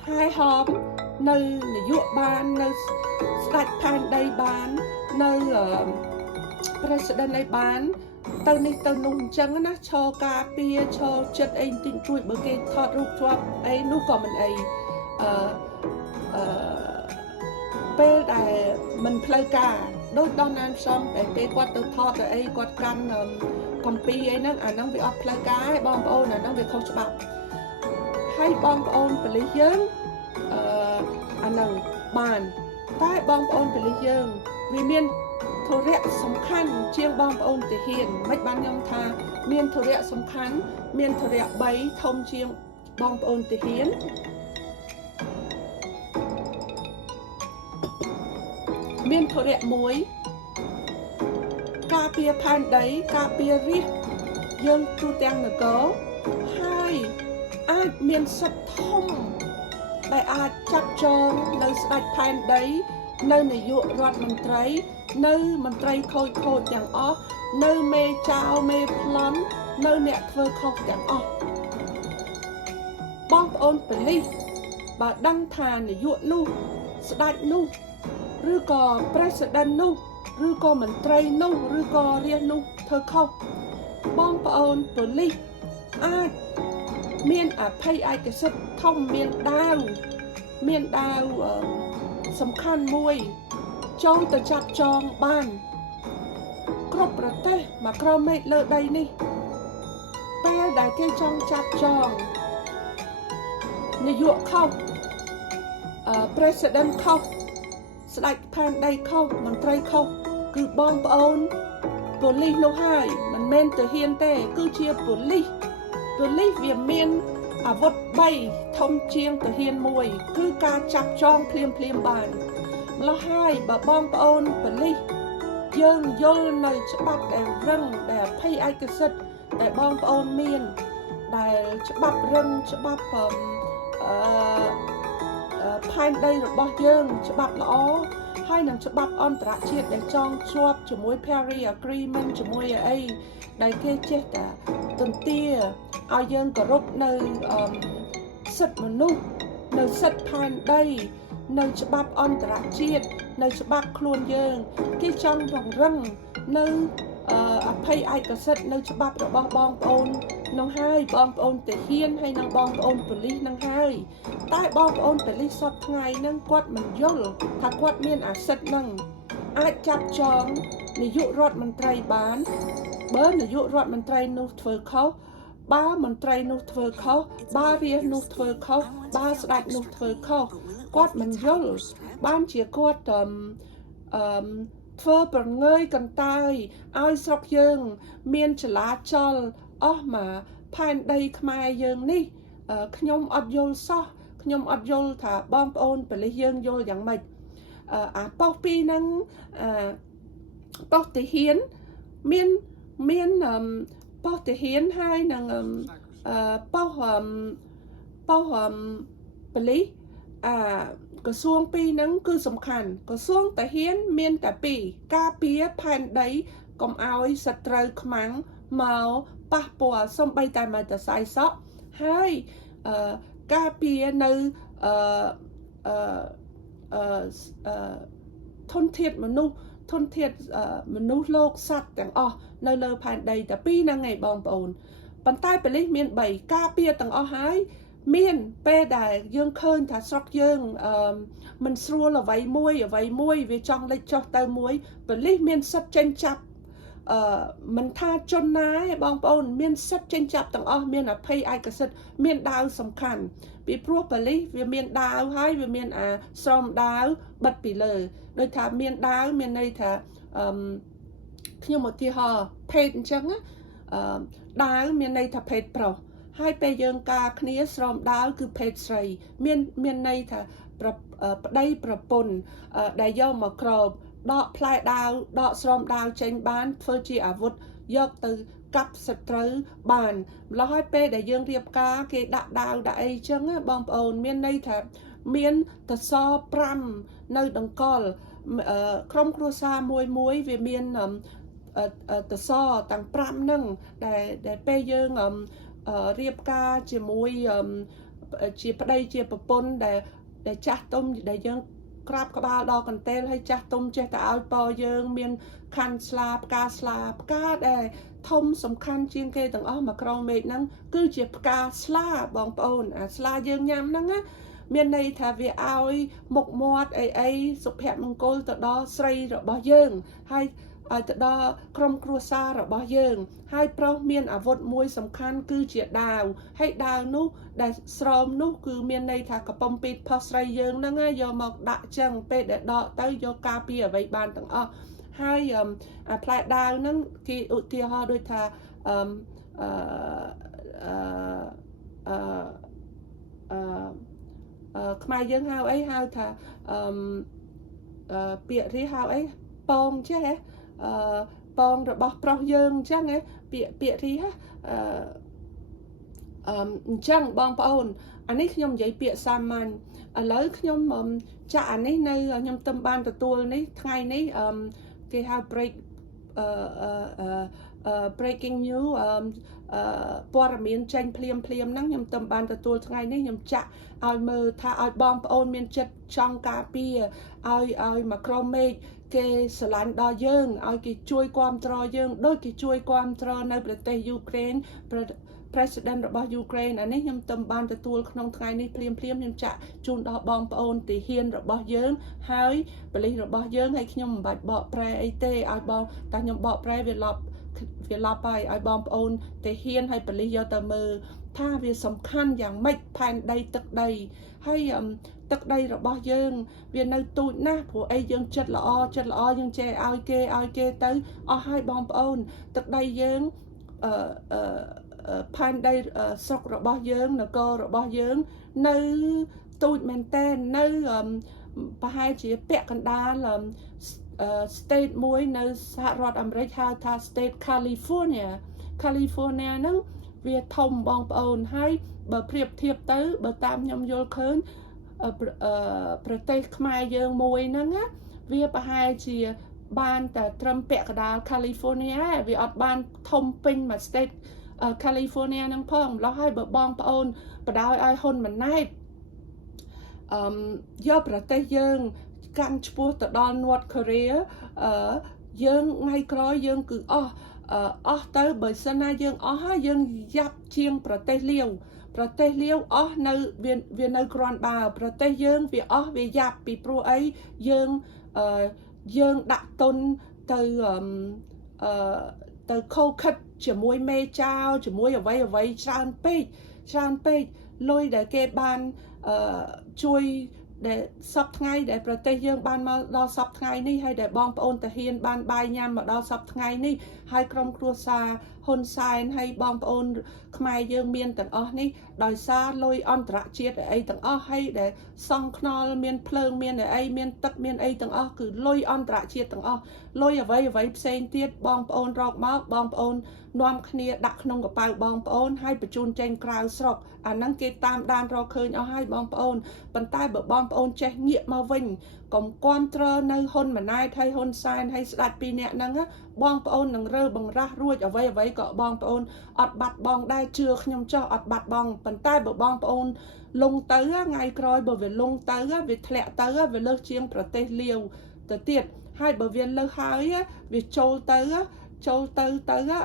hai hòm nơi dụ ban nơi sạch pan đây bán nơi president đây bán tao này tao nung trắng á cho cà phê cho chất anh tình chuột bởi cái thọt rụt cho ấy nút còn mình ấy về đại mình play cả đôi Donald Trump để cái quạt từ thọt rồi ấy quạt căn công ty ấy nó bị play cả hay bom ôn nó bị không chấpให้บองโอนไปเลยยังอันนั้นบานใต้บองโอนไปเลยยังวิเมียนโทรเรียสำคัญเชียงบองโอนจะเห็นไม่บ้านยองทาเมียนโทรเรียสำคัญเมียนโทรเรียใบทมเชียงบองโอนจะเห็นเมียนโทรเรียมวยกาเปียพันได้กาเปียรียังตูแตงเหนือเกาให้อาจเมียนสัตว์ทมแต่อาจจับจองในสไตล์ภายใดในนายกรัฐมนตรีในมนตรีโคตรอย่างอ๋อในเมเจ้าเมพลอนในเนี่ยเธอเขาอย่างอ๋อบ้องโอนไปลิบาดังทานนายกนู่สไตล์นู่หรือก็ประธานนู่หรือก็มนตรีนู่หรือก็เรียนนู่เธอเขาบ้องโอนไปลิอาจเมียนอาภัยไอกษัตริย์ท่องเมียนดาวสำคัญมวยจองแต่จับจองบ้านครบประเทศมาคราวไม่เลิกใดนี่แปลได้แค่จองจับจองนายกเข้าประธานเข้าสไลด์ผ่านใดเข้ามนตรีเข้าคือบองปอนปุลิโนไฮมันเมนเตอร์เฮียนเต้คือเชียร์ปุลิตัวเล็กเวียนเมียนอาวุธใบทมเชียงตัวเฮียนมวยคือการจับจองเพลียมบานแล้วให้บะบ้องปอนเป็นลิยิงโยนในฉบับแดงเร่งแดดไพ่ไอกษัตริย์แต่บ้องปอนเมียนแต่ฉบับเร่งฉบับภายในระบบยิงฉบับละอ้อให้หนังฉบับอันตรายได้จองชวบจมวย Paris Agreement จมวยไอได้แค่เจ็ดตุนเตี้ยเอายังกระรบในสัตว์มนุษย์ในสัตว์ภายในในฉบับอันตรายในฉบับคลุนยังที่จองวังรังในอภัยไอกษัตริย์ในฉบับระบอบองปอนน้องให้บองปอนแต่เฮียนให้นางบองปอนปลิน้องให้ใต้บองปอนปลิสอบไงนั่งกวดมันย่อถ้ากวดเมียนอาศัตนั่งอาจจับจองในยุรอดมันไตรบ้านเบิร์นยุรอดมันไตรนูเธอเขาบ้ามันไตรนูเธอเขาบ้าเรียนนูเธอเขาบ้าสลัดนูเธอเขากวดมันย่อบ้านเชียกวดเธอเปิดเงยกันตายเอาสกยังเมียนฉลาดจอลออกมาภายในขมายยังนี่ขยมอัดโยลซอขยมอัดโยลถ้าบองโอนไปเลยยังโยลอย่างไรปอกปีนั้นปอกติเฮียนเมียนปอกติเฮียนให้นางปอกไปเลยกระทรวงปีนั้นคือสำคัญกระทรวงแต่เฮียนเมียนแต่ปีกาเปียภายในกอมเอาสตรีขมังเมาปะปัวส้มใบตายมาแต่ใส่ซอกให้กาเปียในทนเทียดมนุษย์ทนเทียดมนุษย์โลกสัตว์แต่งในเลอภายในแต่ปีนั่งไงบองปอนปันใต้ไปเลยเมียนใบกาเปียต่างหายเมียนเป้ได้ยังเคินถ้าซอกยังมันสัวละไว้มวยเวจองเล็กจอกเตอมวยไปเลยเมียนสัตว์เจนจับมันท่าจนนายบองปอนเมียนสัตว์เจนจับต่างเมียนอภัยไอกษัตริย์เมียนดาวสำคัญปีพวกไปเลยเมียนดาวให้เมียนซอมดาวบัดปีเลยโดยถ้าเมียนดาวเมียนในถ้าขยมที่ห่อเพจจังดาวเมียนในถ้าเพจเปล่าให้ไปยังกาคณีสรอมดาวคือเพจใส่เมียนในถ้าได้ประปนได้ย่อมากรอบดอกพลายดาวดอกสรอมดาวเจนบ้านเฟอร์จีอาวุธยกtừกับสตรูบานแล้วให้ไปได้ยังเรียบกาเกดดาวได้จังบองปอนเมียนในถ้าเมียนตะซอปรำในดังกอลครอมครัวซามวยเวเมียนตะซอต่างปรำนั่งได้ไปยังเรียบกาจมวย ជាប្តីជាប្រពន្ធដែលចាស់ទុំដែលយើងក្រាបក្បាលដល់កន្ទេលហើយចាស់ទុំចេះតែឲ្យពរយើងមានខាន់ស្លាផ្កាដែលធំសំខាន់ជាងគេទាំងអស់មកក្រមេឃហ្នឹងគឺជាផ្កាស្លាបងប្អូនអាស្លាយើងញ៉ាំហ្នឹងណាមានន័យថាវាឲ្យមុខមាត់អីសុភមង្គលទៅដល់ស្រីរបស់យើងហើយឲ្យទៅដល់ក្រុមគ្រួសាររបស់យើងហើយប្រុសមានអាវុធមួយសំខាន់គឺជាដាវហើយដាវនោះដែលស្រោមនោះគឺមានន័យថាកំប៉ុងពីផុសស្រីយើងហ្នឹងយកមកដាក់ចឹងពេលដែលដកទៅយកការពារអ្វីបានទាំងអស់ហើយអាផ្លែដាវហ្នឹងគេឧទាហរណ៍ដូចថាខ្មែរយើងហៅអីហៅថាពាក្យរីហៅអីពងចេះហ៎ពងរបស់ប្រុសយើងអញ្ចឹងពាក្យរីហ៎អញ្ចឹងបងប្អូនអានេះខ្ញុំនិយាយពាក្យសាមញ្ញឥឡូវខ្ញុំចាក់អានេះនៅខ្ញុំទៅបានទទួលនេះថ្ងៃនេះគេហៅ breaking news ព័ត៌មានចេញភ្លាមហ្នឹងខ្ញុំទៅបានទទួលថ្ងៃនេះខ្ញុំចាក់ឲ្យមើលថាឲ្យបងប្អូនមានចិត្តចង់ការពារឲ្យមកក្រុមមេឃគេស្រឡាញ់ដល់យើងឲ្យគេជួយគាំទ្រយើងដូចគេជួយគាំទ្រនៅប្រទេសយូក្រែនPresident របស់យូក្រែនអានេះខ្ញុំទៅបានទទួលក្នុងថ្ងៃនេះភ្លាមខ្ញុំចាក់ជូនដល់បងប្អូនទាហានរបស់យើងហើយប៉ូលីសរបស់យើងហើយខ្ញុំមិនបាច់បកប្រែអីទេឲ្យបងតែខ្ញុំបកប្រែវាឡប់ហើយឲ្យបងប្អូនទាហានហើយប៉ូលីសយកទៅមើលថាវាសំខាន់យ៉ាងម៉េចផែនដីទឹកដីហើយទឹកដីរបស់យើងវានៅទូចណាស់ព្រោះអីយើងចិត្តល្អយើងចេះឲ្យគេទៅអស់ហើយបងប្អូនទឹកដីយើងផែនដីស្រុករបស់យើងនគររបស់យើងនៅទូចមែនតើនៅប្រហែលជាពាក់កណ្ដាលstate មួយនៅសហរដ្ឋអាមេរិកហៅថា state California ហ្នឹងវាធំបងប្អូនហើយបើប្រៀបធៀបទៅបើតាមខ្ញុំយល់ឃើញប្រទេសខ្មែរយើងមួយហ្នឹងណាវាប្រហែលជាបានតែត្រឹមពាក់កណ្ដាល California វាអត់បានធំពេញមួយ state California ហ្នឹងផងម្ល៉េះហើយបើបងប្អូនបដ ឲ្យហ៊ុនម៉ាណែតយកប្រទេសយើងកាន់ឆ្ពោះទៅដល់ North Korea យើងថ្ងៃក្រោយយើងគឺអស់ទៅបើសិនណាយើងអស់ហើយយើងយ៉ាប់ជាងប្រទេសលាវអស់នៅវានៅក្រាន់បើប្រទេសយើងវាអស់វាយ៉ាប់ពីព្រោះអីយើងដាក់ទុនទៅខូខិតជាមួយមេចោលជាមួយអ្វីច្រើនពេកលុយដែលគេបានជួយដែលសពថ្ងៃដែលប្រទេសយើងបានមកដល់សពថ្ងៃនេះហើយដែលបងប្អូនតាហ៊ានបានបាយញ៉ាំមកដល់សពថ្ងៃនេះហើយក្រុមគ្រួសារហ៊ុនសែនហើយបងប្អូនខ្មែរយើងមានទាំងអស់នេះដោយសារលុយអន្តរជាតិអីទាំងអស់ហើយដែលសង់ខ្នល់មានភ្លើងមានអីមានទឹកមានអីទាំងអស់គឺលុយអន្តរជាតិទាំងអស់លុយអ្វីផ្សេងទៀតបងប្អូនរកមកបងប្អូននាំគ្នាដាក់ក្នុងកប៉ៅបងប្អូនហើយបញ្ជូនចេញក្រៅស្រុកអាហ្នឹងគេតាមដានរកឃើញអស់ហើយបងប្អូនប៉ុន្តែបើបងប្អូនចេះងាកមកវិញកុំគាំទ្រនៅហ៊ុនម៉ាណែតហើយហ៊ុនសែនហើយស្ដេចពីរនាក់ហ្នឹងបងប្អូននឹងរើបង្រាស់រួចអ្វីក៏បងប្អូនអត់បាត់បង់ដែរជឿខ្ញុំចោះអត់បាត់បង់ប៉ុន្តែបើបងប្អូនលងទៅថ្ងៃក្រោយបើវាលងទៅវាធ្លាក់ទៅវាលើសជាងប្រទេសលាវទៅទៀតហើយបើវាលើសហើយវាចូលទៅ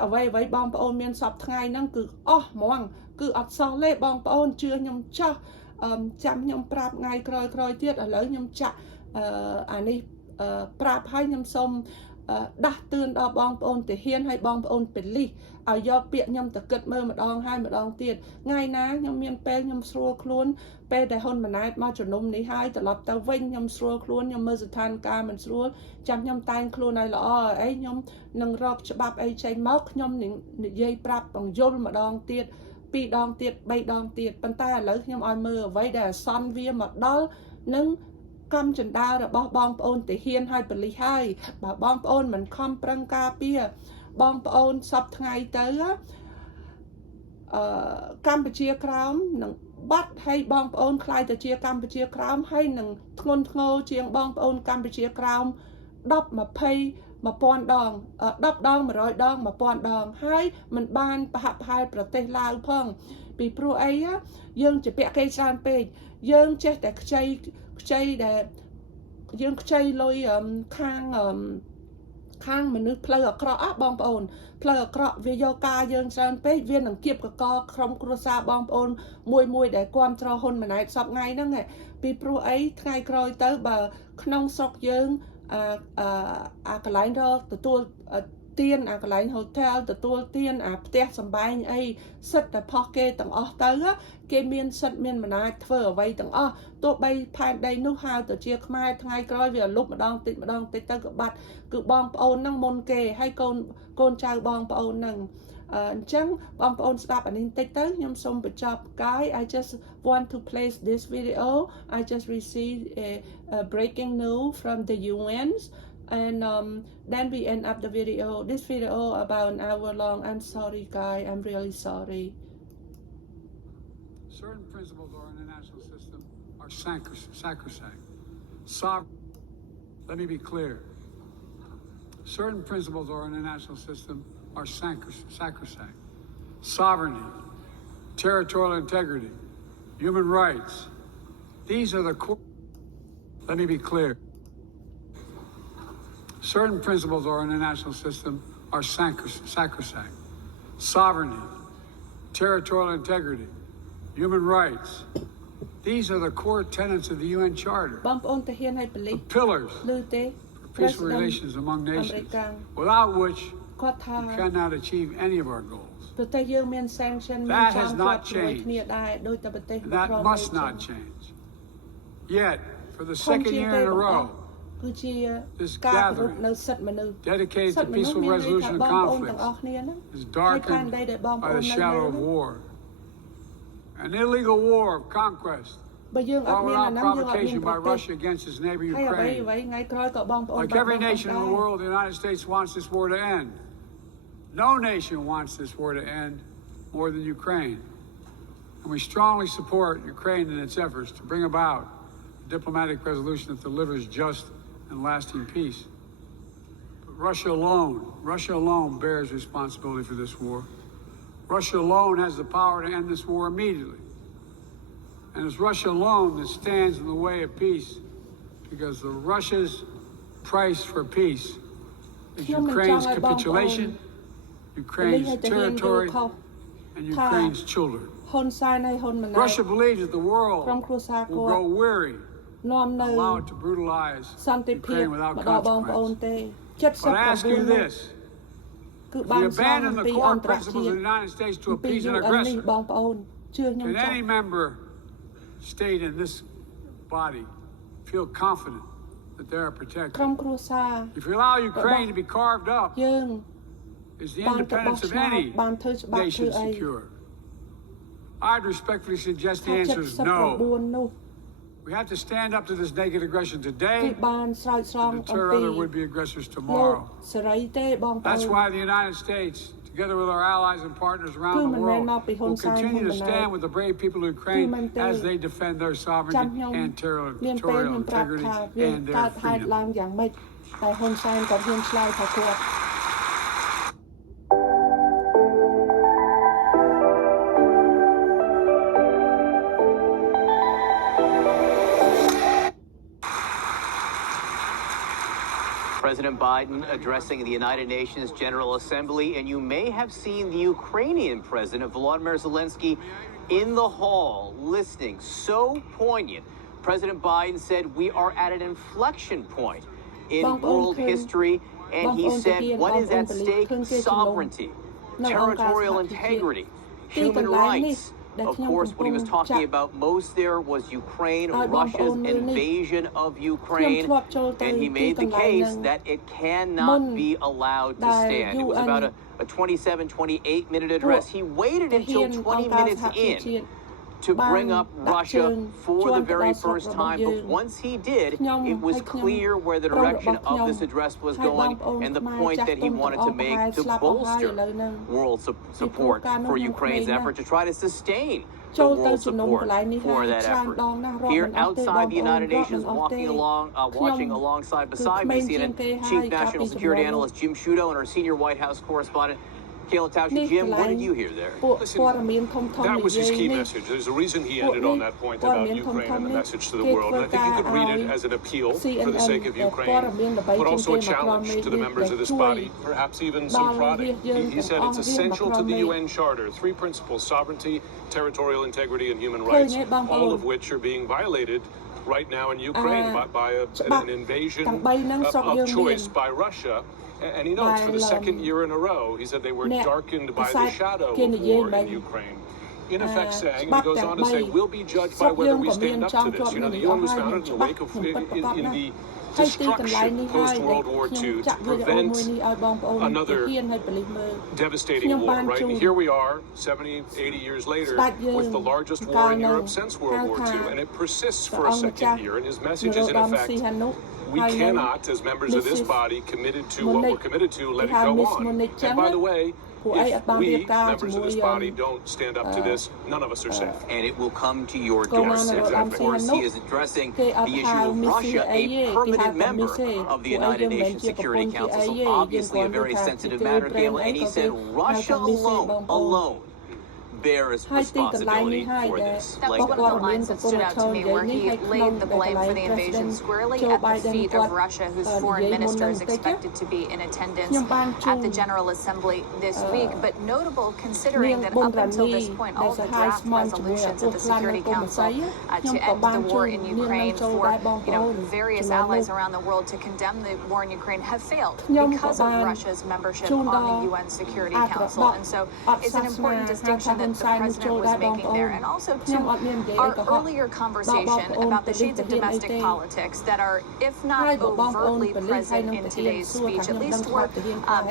អ្វីបងប្អូនមានសពថ្ងៃហ្នឹងគឺអស់ហ្មងគឺអត់សោះទេបងប្អូនជឿខ្ញុំចោះចាំខ្ញុំប្រាប់ថ្ងៃក្រោយទៀតឥឡូវខ្ញុំចាក់អានេះប្រាប់ឲ្យខ្ញុំសូមដាស់តឿនដល់បងប្អូនទាហានហើយបងប្អូនប៉ូលីសឲ្យយកពាក្យខ្ញុំទៅគិតមើលម្ដងហើយម្ដងទៀតថ្ងៃណាខ្ញុំមានពេលខ្ញុំស្រួលខ្លួនពេលដែលហ៊ុនម៉ាណែតមកជំនុំនេះហើយត្រឡប់ទៅវិញខ្ញុំស្រួលខ្លួនខ្ញុំមើលស្ថានភាពមិនស្រួលចាំខ្ញុំតែងខ្លួនឲ្យល្អអីខ្ញុំនឹងរកច្បាប់អីចេញមកខ្ញុំនឹងនិយាយប្រាប់បង្យល់ម្ដងទៀត2ដងទៀត3ដងទៀតប៉ុន្តែឥឡូវខ្ញុំឲ្យមើលអ្វីដែលអាសន្នវាមកដល់នឹងកម្មចន្ទារបស់បងប្អូនទាហានហើយប៉ូលីសហើយបើបងប្អូនមិនខំប្រឹងការពារបងប្អូនសពថ្ងៃទៅកម្ពុជាក្រោមនឹងបាត់ហើយបងប្អូនខ្លាយទៅជាកម្ពុជាក្រោមហើយនឹងធ្ងន់ធ្ងរជាងបងប្អូនកម្ពុជាក្រោម10 20 1000 ដង10 ដង 100 ដង 1000 ដងហើយមិនបានប្រហាក់ប្រហែលប្រទេសឡាវផង ពីព្រោះអីយើងជាពាក់គេច្រើនពេកយើងចេះតែខ្ចីដែលយើងខ្ចីលុយខាងមនុស្សផ្លូវអាក្រក់បងប្អូនផ្លូវអាក្រក់វាយកការយើងច្រើនពេកវានឹងគៀបកកក្រុមគ្រួសារបងប្អូនមួយដែលគ្រប់គ្រងហ៊ុនម៉ាណែតសពថ្ងៃហ្នឹងពីព្រោះអីថ្ងៃក្រោយទៅបើក្នុងស្រុកយើងកន្លែងរកទទួលទានកន្លែង hotel ទទួលទានផ្ទះសម្បែងអីសិតតែផុសគេទាំងអស់ទៅគេមានសិទ្ធមានអំណាចធ្វើអ្វីទាំងអស់ទោះបីផែនដីនោះហៅទៅជាខ្មែរថ្ងៃក្រោយវាលុបម្ដងតិចទៅក៏បាត់គឺបងប្អូនហ្នឹងមុនគេហើយកូនចៅបងប្អូនហ្នឹងអញ្ចឹងបងប្អូនស្ដាប់អានេះតិចទៅខ្ញុំសូមបញ្ចប់កាយ I just want to place this video I just received a breaking news from the UNs and then we end up the video this video about an hour long I'm sorry guys I'm really sorry Certain principles of our international system are sacrosanct. Let me be clear. Certain principles of our international system are sacrosanct. Sovereignty, territorial integrity, human rights. These are the core. Let me be clear. Certain principles of our international system are sacrosanct. Sovereignty, territorial integrity, human rights. These are the core tenets of the UN Charter. The pillars for peaceful relations among nations, without which we cannot achieve any of our goals. That has not changed. And that must not change. Yet, for the second year in a row, this gathering, dedicated to peaceful resolution of conflicts, is darkened by the shadow of war. An illegal war of conquest, fought without provocation by Russia against its neighbor Ukraine. Like every nation in the world, the United States wants this war to end. No nation wants this war to end more than Ukraine. And we strongly support Ukraine in its efforts to bring about a diplomatic resolution that delivers just and lasting peace. But Russia alone bears responsibility for this war. Russia alone has the power to end this war immediately. And it's Russia alone that stands in the way of peace, because Russia's price for peace is Ukraine's capitulation, Ukraine's territory, and Ukraine's children. Russia believes that the world will grow weary and allow it to brutalize Ukraine without consequence. But I ask you this. If we abandon the core principles of the United States to appease an aggressor, can any member state in this body feel confident that they are protected? If we allow Ukraine to be carved up, is the independence of any nation secure? I'd respectfully suggest the answer is no. We have to stand up to this naked aggression today and deter other would-be aggressors tomorrow. That's why the United States, together with our allies and partners around the world, will continue to stand with the brave people of Ukraine as they defend their sovereignty and territorial integrity and their freedom. President Biden addressing the United Nations General Assembly, and you may have seen the Ukrainian President Volodymyr Zelensky in the hall listening. So poignant. President Biden said we are at an inflection point in world history, and he said what is at stake? Sovereignty, territorial integrity, human rights. Of course, what he was talking about most there was Ukraine, Russia's invasion of Ukraine, and he made the case that it cannot be allowed to stand. It was about a 27, 28-minute address. He waited until 20 minutes in to bring up Russia for the very first time, but once he did, it was clear where the direction of this address was going and the point that he wanted to make to bolster world support for Ukraine's effort to try to sustain the world support for that effort. Here outside the United Nations, watching alongside beside me, CNN Chief National Security Analyst Jim Sciutto and our senior White House correspondent Kayla Tauscher, Jim, what did you hear there? That was his key message. There's a reason he ended on that point about Ukraine and the message to the world. And I think you could read it as an appeal for the sake of Ukraine, but also a challenge to the members of this body, perhaps even some prodding. He said it's essential to the UN Charter, 3 principles: sovereignty, territorial integrity, and human rights, all of which are being violated right now in Ukraine by an invasion of choice by Russia. And he notes, for the second year in a row, he said they were darkened by the shadow of war in Ukraine. In effect saying, and he goes on to say, we'll be judged by whether we stand up to this. You know, the UN was founded in the wake of, in the destruction post-World War II to prevent another devastating war, right? And here we are, 70, 80 years later, with the largest war in Europe since World War II, and it persists for a second year. And his message is, in effect, we cannot, as members of this body, committed to what we're committed to, let it go on. And by the way, if we, members of this body, don't stand up to this, none of us are safe. And it will come to your doorstep. Of course, he is addressing the issue of Russia, a permanent member of the United Nations Security Council, so obviously a very sensitive matter, Kayla. And he said Russia alone bears responsibility for this. That was one of the lines that stood out to me, where he laid the blame for the invasion squarely at the feet of Russia, whose foreign minister is expected to be in attendance at the General Assembly this week. But notable, considering that up until this point, all the draft resolutions of the Security Council to end the war in Ukraine, for various allies around the world to condemn the war in Ukraine, have failed because of Russia's membership on the UN Security Council. And so it's an important distinction that the president was making there. And also, to our earlier conversation about the shades of domestic politics that are, if not overtly present in today's speech, at least were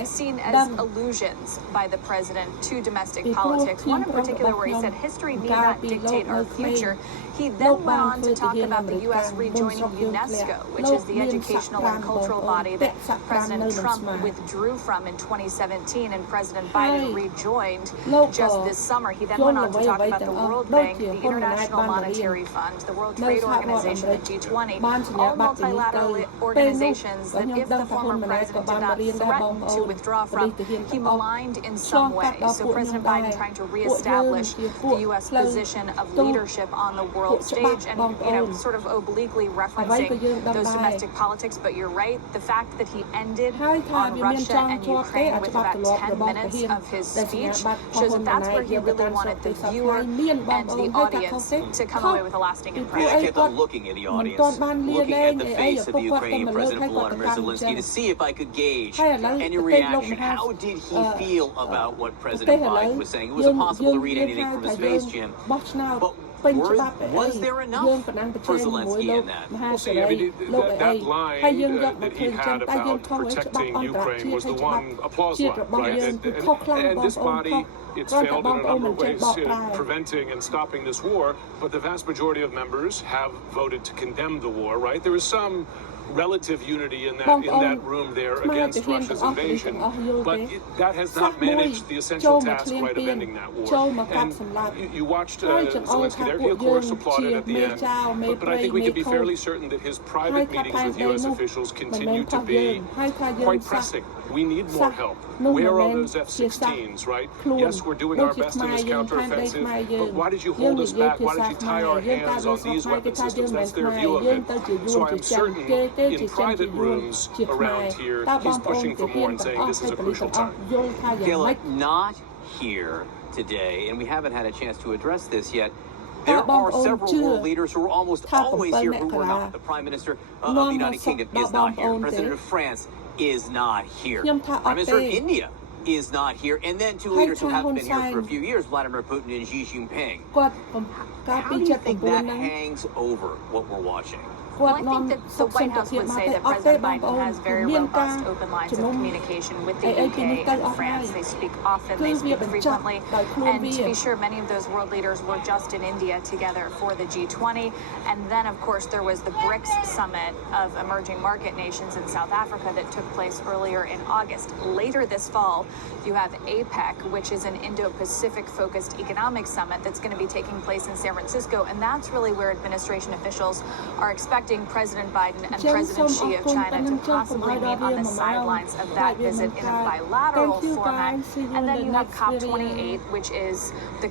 seen as allusions by the president to domestic politics. One in particular where he said history need not dictate our future. He then went on to talk about the U.S. rejoining UNESCO, which is the educational and cultural body that President Trump withdrew from in 2017, and President Biden rejoined just this summer. He then went on to talk about the World Bank, the International Monetary Fund, the World Trade Organization, the G20, all multilateral organizations that if the former president did not threaten to withdraw from, he maligned in some way. So President Biden trying to reestablish the U.S. position of leadership on the world stage, and sort of obliquely referencing those domestic politics. But you're right, the fact that he ended on Russia and Ukraine with about 10 minutes of his speech shows that that's where he really wanted the viewer and the audience to come away with a lasting impression. I kept on looking at the audience, looking at the face of the Ukrainian President Volodymyr Zelensky to see if I could gauge any reaction. How did he feel about what President Biden was saying? It was impossible to read anything from his face, Jim. But was there enough for Zelensky in that? Well, see, I mean, that line that he had about protecting Ukraine was the one applause line, right? And this body, it's failed in a number of ways preventing and stopping this war, but the vast majority of members have voted to condemn the war, right? There is some relative unity in that room there against Russia's invasion, but that has not managed the essential task, right, of ending that war. And you watched Zelensky there. He, of course, applauded at the end, but I think we can be fairly certain that his private meetings with U.S. officials continue to be quite pressing. We need more help. Where are those F-16s, right? Yes, we're doing our best in this counteroffensive, but why did you hold us back? Why did you tie our hands on these weapon systems? That's their view of it. So I'm certain in private rooms around here, he's pushing for more and saying this is a crucial time. Kayla, not here today, and we haven't had a chance to address this yet. There are several world leaders who are almost always here who are not. The Prime Minister of the United Kingdom is not here. President of France is not here. Prime Minister of India is not here. And then two leaders who haven't been here for a few years, Vladimir Putin and Xi Jinping. How do you think that hangs over what we're watching? Well, I think that the White House would say that President Biden has very robust, open lines of communication with the UK and France. They speak often, they speak frequently, and to be sure, many of those world leaders were just in India together for the G20. And then, of course, there was the BRICS summit of emerging market nations in South Africa that took place earlier in August. Later this fall, you have APEC, which is an Indo-Pacific focused economic summit that's going to be taking place in San Francisco, and that's really where administration officials are expected expecting President Biden and President Xi of China to possibly meet on the sidelines of that visit in a bilateral format. And then you have COP28, which is the